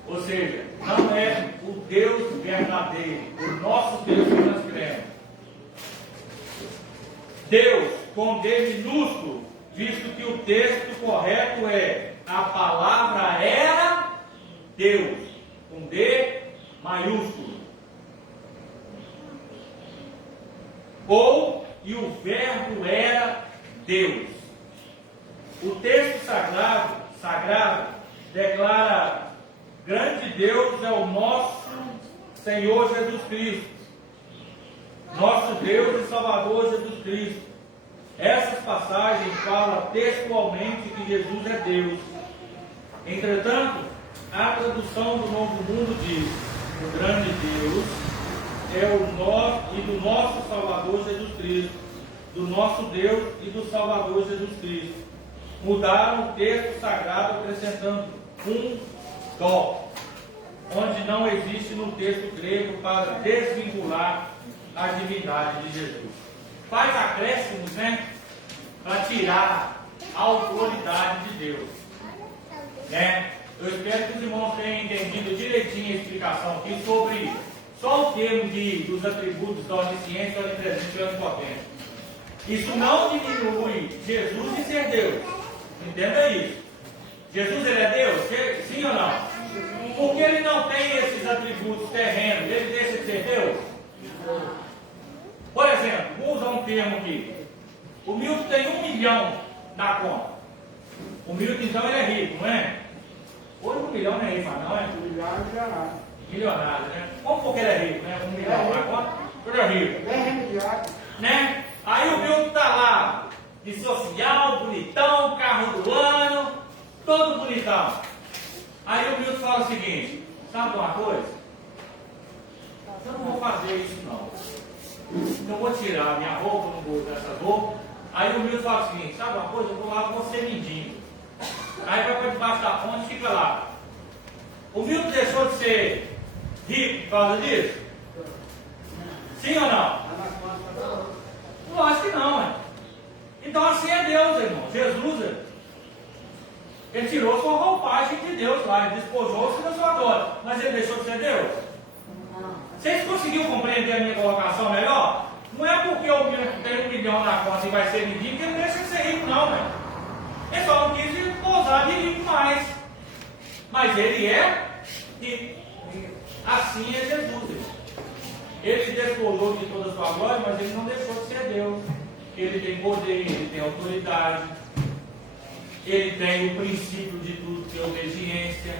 Ou seja, não é o Deus verdadeiro, o nosso Deus que nós cremos. Deus, com D minúsculo, visto que o texto correto é: a palavra era Deus, com D maiúsculo. Ou, e o verbo era Deus. O texto sagrado declara: grande Deus é o nosso Senhor Jesus Cristo, nosso Deus e Salvador Jesus Cristo. Essas passagens falam textualmente que Jesus é Deus. Entretanto, a tradução do Novo Mundo diz: o grande Deus é o nosso e do nosso Salvador Jesus Cristo, do nosso Deus e do Salvador Jesus Cristo. Mudaram o texto sagrado acrescentando um dó, onde não existe no texto grego, para desvincular a divindade de Jesus. Faz acréscimos, né? Para tirar a autoridade de Deus. Né? Eu espero que os irmãos tenham entendido direitinho a explicação aqui sobre só o termo dos atributos da onisciência, onipresente e onipotente. Isso não diminui Jesus de ser Deus. Entenda isso. Jesus, ele é Deus? Sim ou não? Porque ele não tem esses atributos terrenos, ele deixa de ser Deus? Por exemplo, vou usar um termo aqui. O Milton tem 1 milhão na conta. O Milton, então, ele é rico, não é? Hoje 1 milhão não é rico, não é? Milionário, né? Como porque ele é rico, né? 1 milhão na conta, ele é rico. Né? Aí o Milton está lá, de social, bonitão, carro do ano, todo bonitão. Aí o Milton fala o seguinte: sabe uma coisa? Eu não vou fazer isso não. Eu vou tirar minha roupa, não vou usar essa roupa. Aí o Milton fala o seguinte: sabe uma coisa? Eu vou lá com você mendigo. Aí vai para debaixo da ponte e fica lá. O Milton deixou de ser rico por causa disso? Sim ou não? Lógico que não, né? Então assim é Deus, irmão. Jesus, ele tirou sua roupagem de Deus lá, ele despojou-se da sua glória. Mas ele deixou de ser Deus? Vocês conseguiram compreender a minha colocação melhor? Não é porque o Milton tem 1 milhão na conta e vai ser mendigo que ele deixa de ser rico, não, né? Ele só não quis pousar de rico mais. Mas ele é rico. Assim é Jesus, irmão. Ele despojou de toda a sua glória, mas ele não deixou de ser Deus. Ele tem poder, ele tem autoridade, ele tem o princípio de tudo, que é obediência.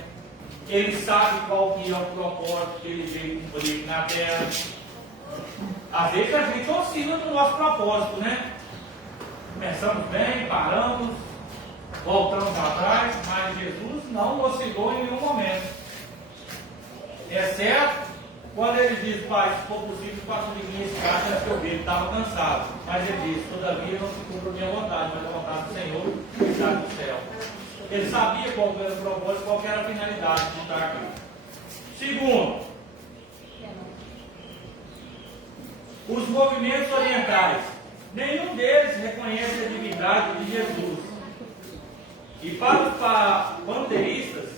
Ele sabe qual que é o propósito que ele veio cumprir na terra. Às vezes a gente oscila no nosso propósito, né? Começamos bem, paramos, voltamos atrás, mas Jesus não oscilou em nenhum momento. Exceto quando ele diz: Pai, se for possível, faça de mim esse caso antes que eu ver. Ele estava cansado. Mas ele diz: todavia não se cumpre a minha vontade, mas a vontade do Senhor que está no céu. Ele sabia qual era o propósito, qual era a finalidade de estar aqui. Segundo, os movimentos orientais. Nenhum deles reconhece a divindade de Jesus. E para os panteístas,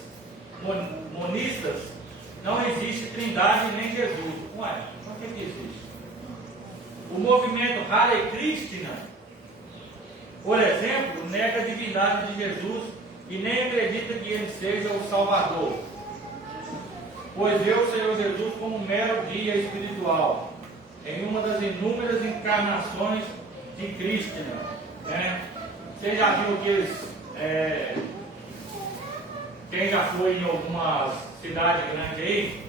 monistas, não existe trindade nem Jesus. Ué, por que existe? O movimento Hare Krishna, por exemplo, nega a divindade de Jesus e nem acredita que ele seja o Salvador, pois vê o Senhor Jesus como um mero guia espiritual em uma das inúmeras encarnações de Krishna, né? Você já viu aqueles quem já foi em algumas cidades grandes aí,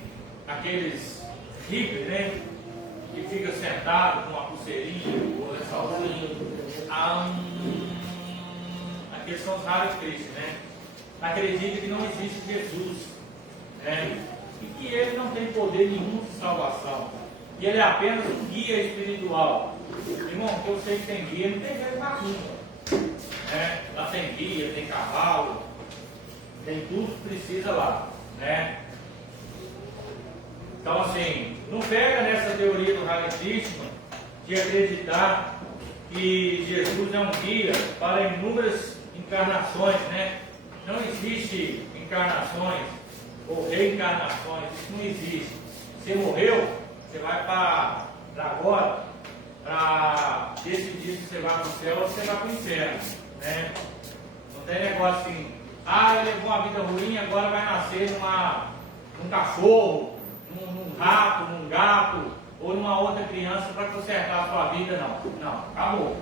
aqueles hippies, né? Que fica sentado com uma pulseirinha, com um lençolzinho. Aqueles são os Hare Krishna, né? Acredita que não existe Jesus, né? E que ele não tem poder nenhum de salvação. E ele é apenas um guia espiritual. Irmão, que eu sei que tem guia, não tem jeito na rua. Né? Lá tem guia, tem cavalo, tem tudo que precisa lá, né? Então assim, não pega nessa teoria do Hare Krishna de acreditar que Jesus é um guia para inúmeras encarnações, né? Não existe encarnações ou reencarnações, isso não existe. Você morreu, você vai para agora, para decidir se você vai para o céu ou se você vai para o inferno. Né? Não tem negócio assim, ele levou uma vida ruim, agora vai nascer num cachorro, num rato, num gato, ou numa outra criança para consertar a sua vida, não. Não, acabou.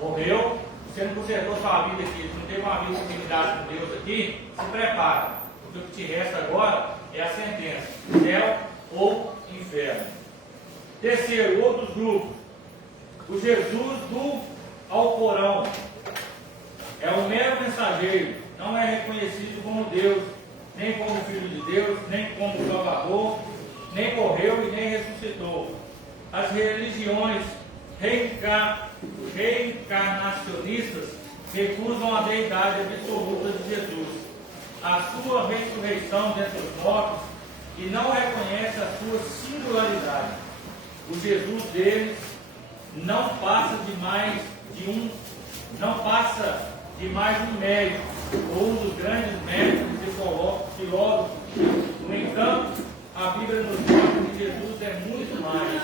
Morreu, você não consertou a sua vida aqui, não teve uma vida de intimidade com Deus aqui, se prepara. Porque o que te resta agora é a sentença, céu ou inferno. Terceiro, outros grupos. O Jesus do Alcorão é um mero mensageiro, não é reconhecido como Deus, nem como Filho de Deus, nem como Salvador, nem morreu e nem ressuscitou. As religiões reencarnacionistas recusam a deidade absoluta de Jesus, a sua ressurreição dentre os mortos, e não reconhecem a sua singularidade. O Jesus deles não passa de mais um médico, ou um dos grandes médicos e filósofos. No entanto, a Bíblia nos mostra que Jesus é muito mais.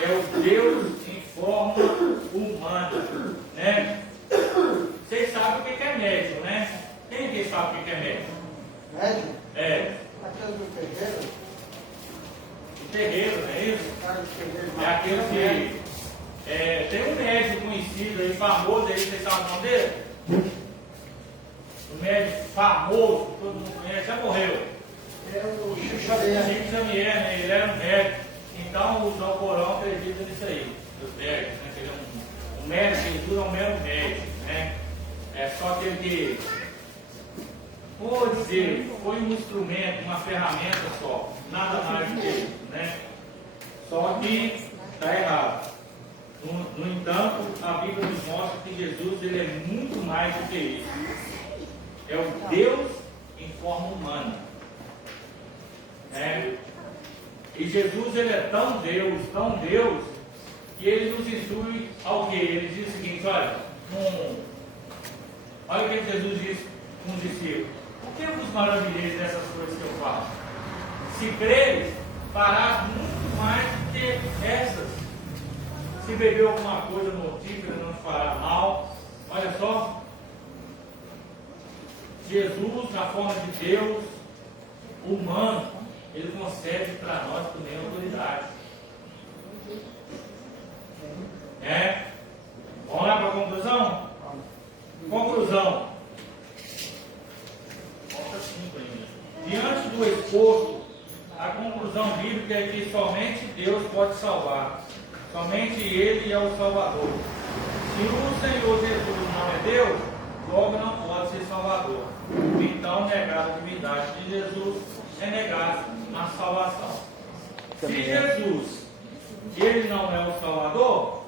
É o Deus em forma humana. Né? Vocês sabem o que é médico, né? Quem aqui sabe o que é médico? Médico? É. Aquele do terreiro? O terreiro, não é isso? O cara do terreiro. É aquele que... tem um médico conhecido aí, famoso aí, vocês sabem o nome dele? Um médico famoso, que todo mundo conhece, já morreu. É o Chico Xavier. Chico Xavier, né? Ele era um médico. Então o Alcorão acredita nisso aí, dos médicos, né? Que ele é um médico, Jesus é um mero médico, né? É só aquele que, vou dizer, foi um instrumento, uma ferramenta só, nada mais do que isso, né? Só que está errado. No entanto, a Bíblia nos mostra que Jesus ele é muito mais do que isso. É o Deus em forma humana. E Jesus ele é tão Deus, que ele nos instrui ao quê? Ele diz o seguinte, olha o que Jesus disse com os discípulos. Por que vos maravilheis dessas coisas que eu faço? Se creres, farás muito mais do que essas. Se beber alguma coisa mortífera, não te fará mal. Olha só. Jesus, na forma de Deus, humano, ele concede para nós também autoridade. Vamos lá para a conclusão? Conclusão. Falta 5 ainda. Diante do exposto, a conclusão bíblica é que somente Deus pode salvar. Somente Ele é o Salvador. Se o Senhor Jesus não é Deus, logo não pode ser Salvador. Então, negar a divindade de Jesus é negar a salvação. Se Jesus, Ele não é o Salvador,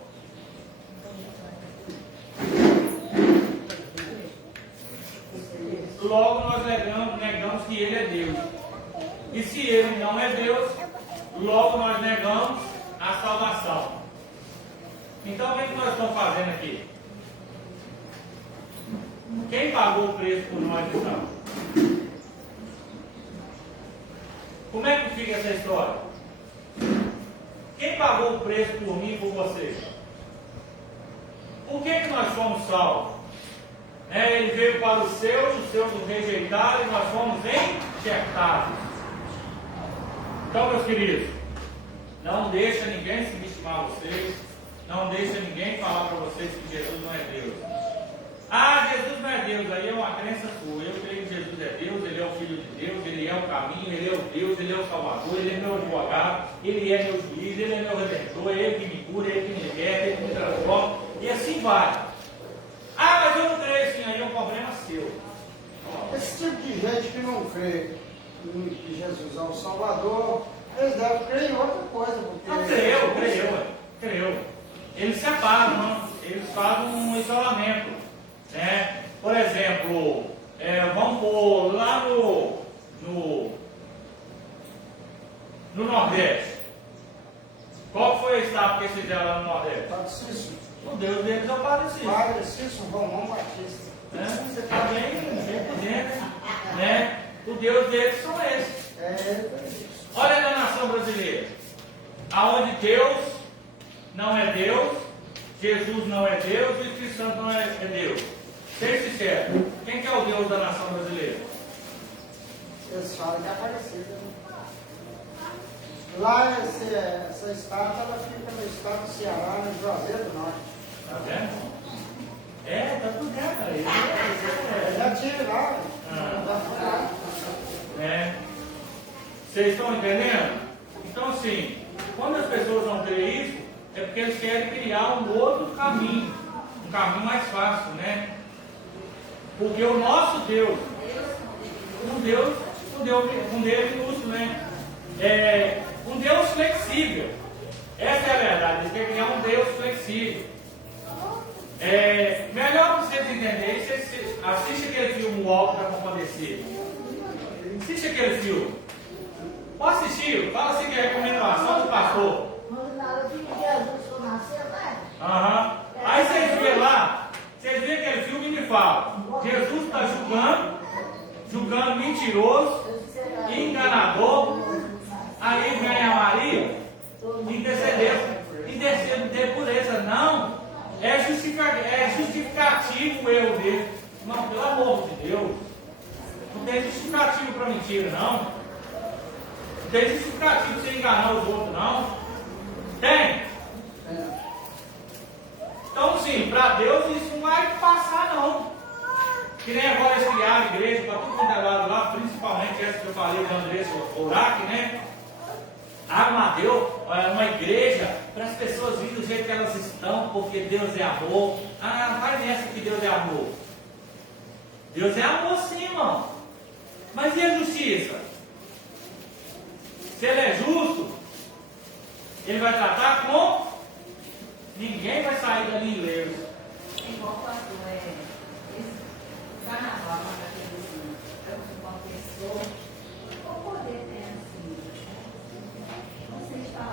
logo nós negamos que Ele é Deus. E se Ele não é Deus, logo nós negamos a salvação. Então, o que nós estamos fazendo aqui? Quem pagou o preço por nós, então? Como é que fica essa história? Quem pagou o preço por mim e por você? Por que nós fomos salvos? Ele veio para os seus nos rejeitaram e nós fomos enxertados. Então, meus queridos, não deixa ninguém subestimar vocês, não deixa ninguém falar para vocês que Jesus não é Deus. Jesus não é Deus, aí é uma crença sua. Eu creio que Jesus é Deus, Ele é o Filho de Deus, Ele é o caminho, Ele é o Deus, Ele é o Salvador, Ele é meu advogado, Ele é meu juiz, Ele é meu redentor, é Ele que me cura, é Ele que me liberta, é Ele que me transforma, e assim vai. Mas eu não creio assim, aí é um problema seu. Esse tipo de gente que não crê que Jesus é o Salvador, eles devem crer em outra coisa. Porque Não, creu. Eles separam, eles fazem um isolamento. Né? Por exemplo, vamos pôr lá no Nordeste. Qual foi a estátua que eles fizeram lá no Nordeste? Padre Cícero. O Deus deles é o Padre Cícero. Padre Cícero Romão Batista. Você está bem por dentro. Né? O Deus deles são esses. Olha na nação brasileira, aonde Deus não é Deus, Jesus não é Deus e o Espírito Santo não é Deus. Seja sincero, quem que é o Deus da nação brasileira? Eles falam que é Aparecida. Lá, essa estátua, ela fica no estado do Ceará, no Juazeiro do Norte. Tá vendo? É, tá tudo dentro aí. Eu já tive lá. Vocês estão entendendo? Então, assim, quando as pessoas não creem isso, é porque eles querem criar um outro caminho, um caminho mais fácil, né? Porque o nosso Deus, um Deus minúsculo, né? Um Deus flexível. Essa é a verdade, eles querem criar um Deus flexível. Melhor para vocês entenderem, vocês assistem aquele filme O Alto da Compadecida. Assiste aquele filme. Pode assistir, fala assim que é recomendação do pastor. Aí vocês veem lá, vocês veem aquele filme e me falam. Jesus está julgando mentiroso, enganador. Aí vem a Maria, intercedeu de pureza. Não, é justificativo o erro dele. Não, pelo amor de Deus. Não tem justificativo para mentira, não. Não tem justificativo para você enganar os outros, não. Tem? Então, sim, para Deus isso não vai passar, não. Que nem agora eles criaram igreja para tudo quanto é lado lá, principalmente essa que eu falei do Andressa Orac, né? Amadeu, uma igreja para as pessoas virem do jeito que elas estão, porque Deus é amor. Vai nessa que Deus é amor. Deus é amor, sim, irmão. Mas e a justiça? Se ele é justo, ele vai tratar com ninguém vai sair dali ileso. Igual pastor, esse carnaval, uma pessoa, o poder tem assim. Você está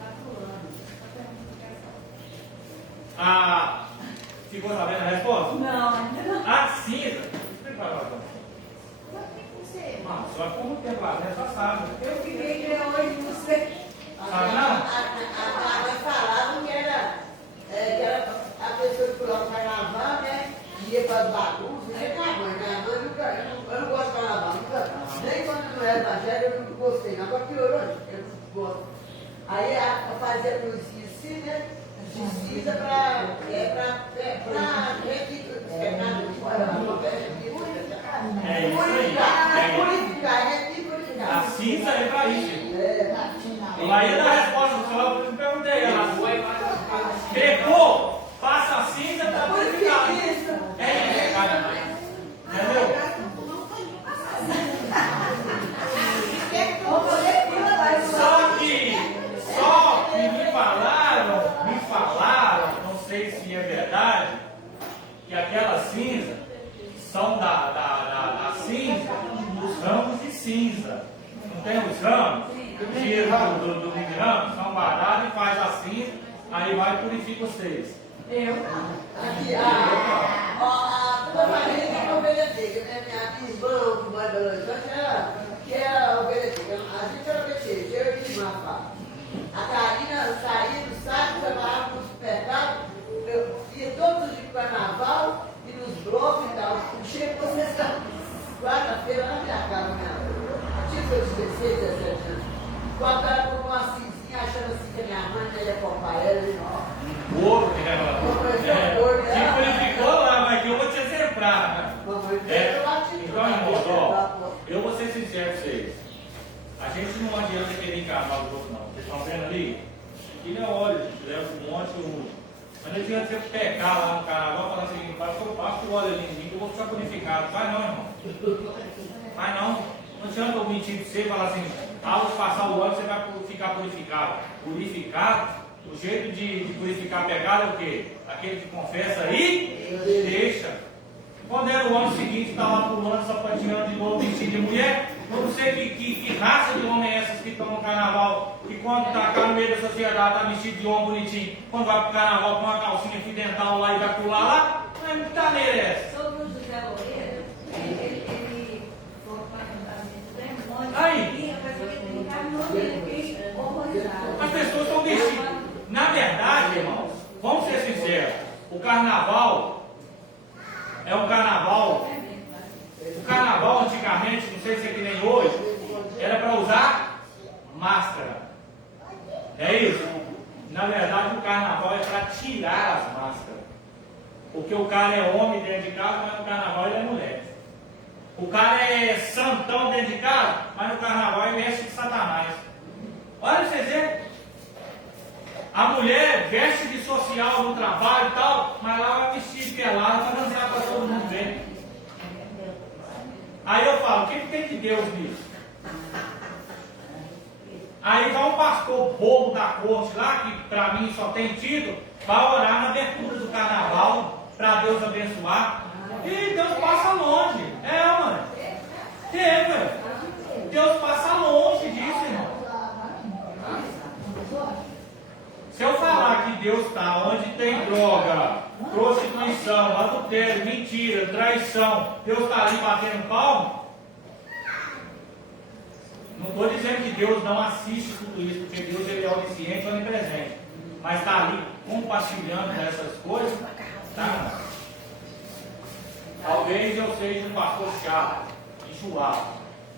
calculando. Ficou sabendo a resposta? Não, ainda não. A cinza. Explica para nós. Só é como tempo lá, né? Só sabe. Eu fiquei de hoje, não sei. Sabe não? Falavam que era a pessoa que pulava o carnaval, né? Ia para as bagunças, nem com a mãe, né? Eu não gosto de carnaval, nunca. Nem quando não era evangelho eu não gostei, não. Agora piorou, eu não gosto. Aí fazia coisinha assim, né? De cinza para A cinza é para isso. Aí da resposta do senhor, eu perguntei ela. Pecou, passa a cinza para purificar. É cada mais. Entendeu? Só que me falaram, não sei se é verdade, que aquela cinza são da cinza, os ramos de cinza. Não tem os ramos? Tira do ramos, são guardados e faz a cinza, aí vai e purifica vocês. Aqui, a família tem que obedecer, né? Minha irmã, que mora em Belo Horizonte, que era obedecer. A gente era obedecer, eu e minha irmã fala. A Karina saía do sábado, trabalhava com os supermercados, eu ia todos os dias no carnaval e nos blocos e tal. Chegou quarta-feira na minha casa, tinha seus 16, 17 anos. Quando ela colocou uma cinzinha, achando assim que a minha mãe ia poupar ela, ele Ouro, se purificou lá, mas que eu vou te exemplar, né? Então, irmão, eu vou ser sincero com vocês. A gente não adianta querer encarnar os outros, não. Vocês estão vendo ali? Aquilo é óleo, gente. Leva um monte de uso. Mas não adianta você pecar lá no carnaval e falar assim, pastor, passa o óleo ali em mim que eu vou ficar purificado. Vai não, irmão. Vai não. Não adianta eu mentir para você e falar assim, ao passar o óleo você vai ficar purificado. Purificado, o jeito de purificar pecado é o quê? Aquele que confessa e deixa. Quando era o ano seguinte, está lá pulando, sapateando de novo, vestido de mulher. Eu não sei que raça de homem é essas que estão no carnaval, que quando está cá no meio da sociedade, está vestido de homem bonitinho. Quando vai para o carnaval com uma calcinha fidental lá e vai pular lá, não é muito taneira essa. Sobre o José Loureiro, ele foi para Aí, Mas eu entrei em casa não fiquei horrorizada. as pessoas estão vestidas. Na verdade, irmãos, vamos ser sinceros, o carnaval é um carnaval. O carnaval antigamente, não sei se é que nem hoje, era para usar máscara. É isso? Na verdade, o carnaval é para tirar as máscaras. Porque o cara é homem dentro de casa, mas no carnaval ele é mulher. O cara é santão dentro de casa, mas no carnaval ele veste de Satanás. Olha pra vocês verem. A mulher veste de social no trabalho e tal, mas lá vai vestir pelado para dançar para todo mundo ver. Aí eu falo, o que tem de Deus nisso? Aí vai um pastor bobo da corte lá, que para mim só tem tido, vai orar na abertura do carnaval, para Deus abençoar. E Deus passa longe. Mano. Deus passa longe disso, irmão. Se eu falar que Deus está onde tem droga, prostituição, adultério, mentira, traição, Deus está ali batendo palmo, não estou dizendo que Deus não assiste tudo isso, porque Deus ele é onisciente, onipresente, mas está ali compartilhando essas coisas, tá? Talvez eu seja um pastor chato, enjoado,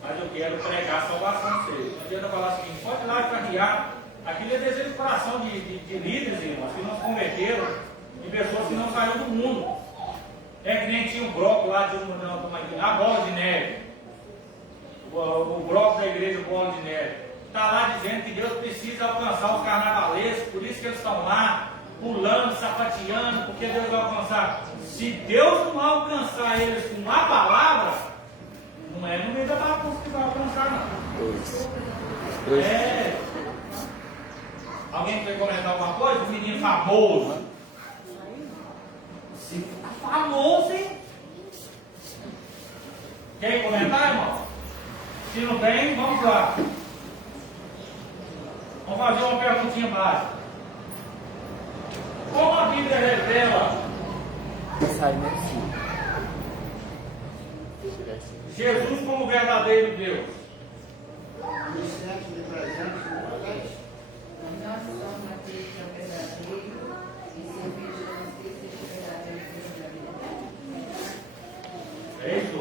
mas eu quero pregar a salvação de vocês. Não adianta falar assim, pode ir lá e carrear. Aquilo é desejo de coração de líderes, irmãos, que não se converteram, de pessoas que não saíram do mundo. É que nem tinha um bloco lá de a Bola de Neve. O bloco da igreja Bola de Neve. Está lá dizendo que Deus precisa alcançar os carnavalescos, por isso que eles estão lá, pulando, sapateando, porque Deus vai alcançar. Se Deus não alcançar eles com uma palavra, não é no meio da bagunça que vai alcançar, não. Alguém quer comentar alguma coisa? Um menino famoso. Se tá famoso, hein? Quer comentar, irmão? Se não tem, vamos lá. Vamos fazer uma perguntinha básica. Como a Bíblia revela Jesus como verdadeiro Deus? Nós somos aquele que é o verdadeiro e servir Jesus que seja verdadeiro e verdadeiro. É isso,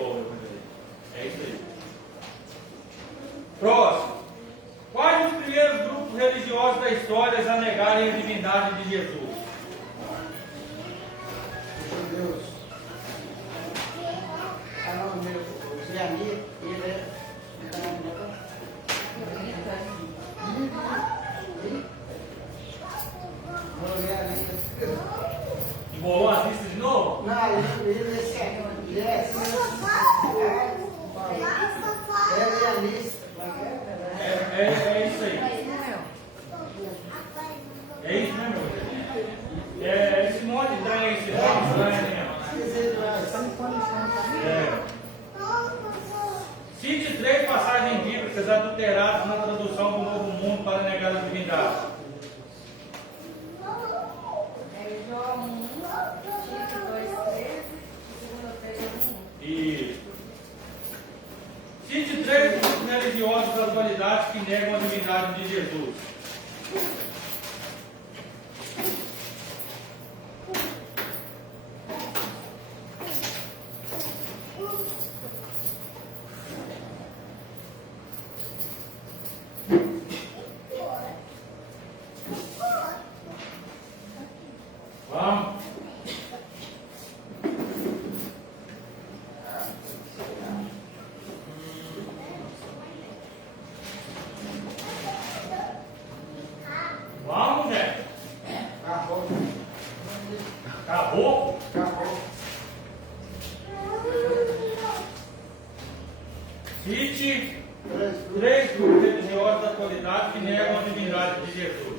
é isso aí. Próximo. Quais os primeiros grupos religiosos da história a negarem a divindade de Jesus? Deus. Não, meu, o Ziani, ele é. Embolou as listas de novo? Não, ele é lista. É isso aí. É isso, né, meu? Esse monte de trem, esse né? Cite 3 passagens bíblicas adulteradas na tradução do Novo Mundo para negar a divindade. João 1, Tito 2,13, 2 Pedro 1. Isso. Cite 3 grupos religiosos da atualidade que negam a divindade de Jesus. Vamos. Vamos, velho. Acabou. Acabou? Acabou. Cite 3 grupos religiosos da atualidade que negam a divindade de Jesus.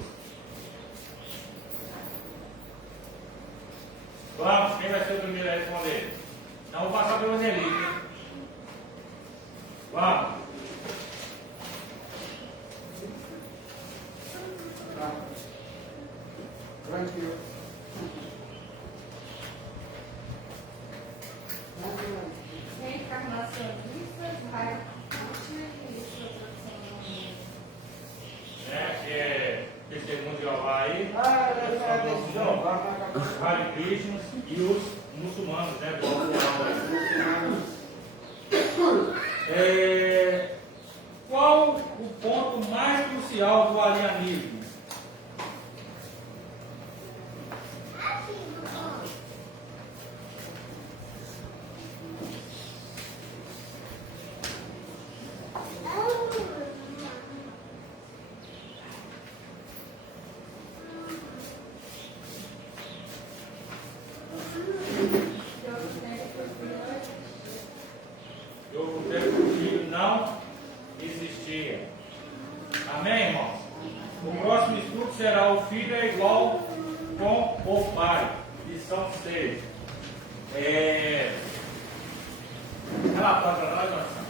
Vamos, quem vai ser o primeiro a responder? Então vou passar pelo Evangelista. Vamos. Tá. Tranquilo. Reencarnacionistas, Raio Kutcher e os Hare Krishnas e os muçulmanos, né? Qual o ponto mais crucial do arianismo? Não existia. Amém, irmãos? O próximo estudo será: o filho é igual com o pai. Lição 6. Relatório para nós, oração.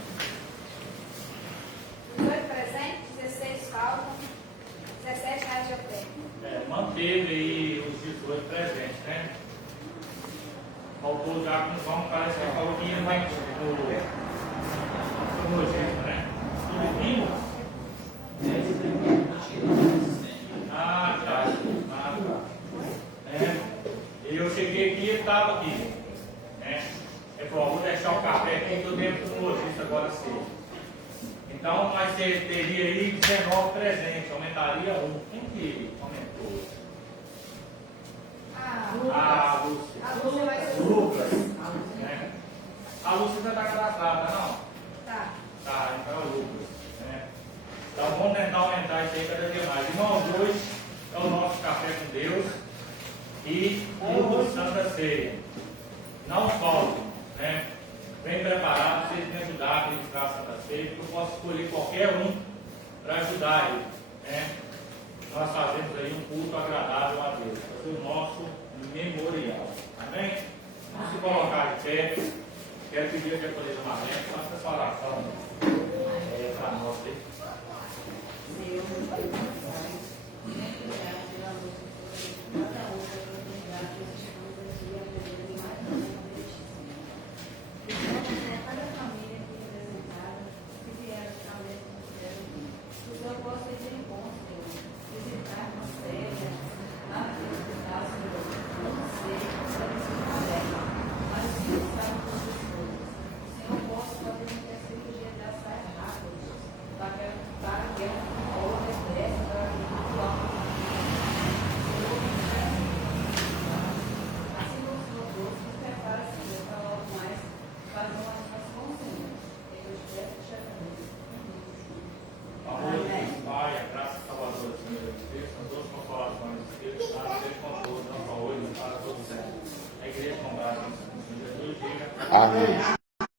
18 presentes, 16 faltam, 17 reais de prêmio. Manteve aí os 18 presentes, né? Faltou já com João, parece que falou que ia mais no nojento, né? Tudo vinho? Ah, tá. Eu cheguei aqui e ele estava aqui. Né? Ele falou: vou deixar o café aqui que eu devo para o lojista agora cedo. Então, mas você teria aí 19 presentes, aumentaria um. Quem que aumentou? A Lúcia. A Lúcia vai ser Lucas. Né? A Lúcia já está cadastrada, não? Tá. Tá, então é o Lucas. Né? Então vamos tentar aumentar isso aí cada vez mais. Irmãos, hoje é o nosso café com Deus e o Santa Ceia. Não faltem, né? Bem preparados, vocês me ajudar a ministrar a Santa Ceia, porque eu posso escolher qualquer um para ajudar ele. Né? Nós fazemos aí um culto agradável a Deus. Vai ser o nosso memorial. Amém? Vamos se colocar de pé. Quero pedir a diaconisa Marlene, faça essa oração para nós. Deus, obrigado pela luz de cada outra oportunidade que estamos aqui aprendendo mais uma vez. Para cada família aqui representada, que vieram talvez não puderam vir. Que o Senhor possa ir em bom, Senhor, visitar com séria, lá no hospital, Senhor, não sei, se é correto, mas o Senhor sabe todas as coisas. O Senhor possa fazer com que a cirurgia dela saia rápido, para que ela ou regresse para o assim como o Senhor trouxe, nos prepara, Senhor, para logo mais fazer uma relação com o Senhor. Que eu estiver fechando. Amor de Deus, Pai, a graça salvadora do Senhor Jesus Cristo, são todas as consolações do Espírito Santo, seja com todos, não só hoje, mas para todos sempre. A igreja com graça, Jesus diga. Amém.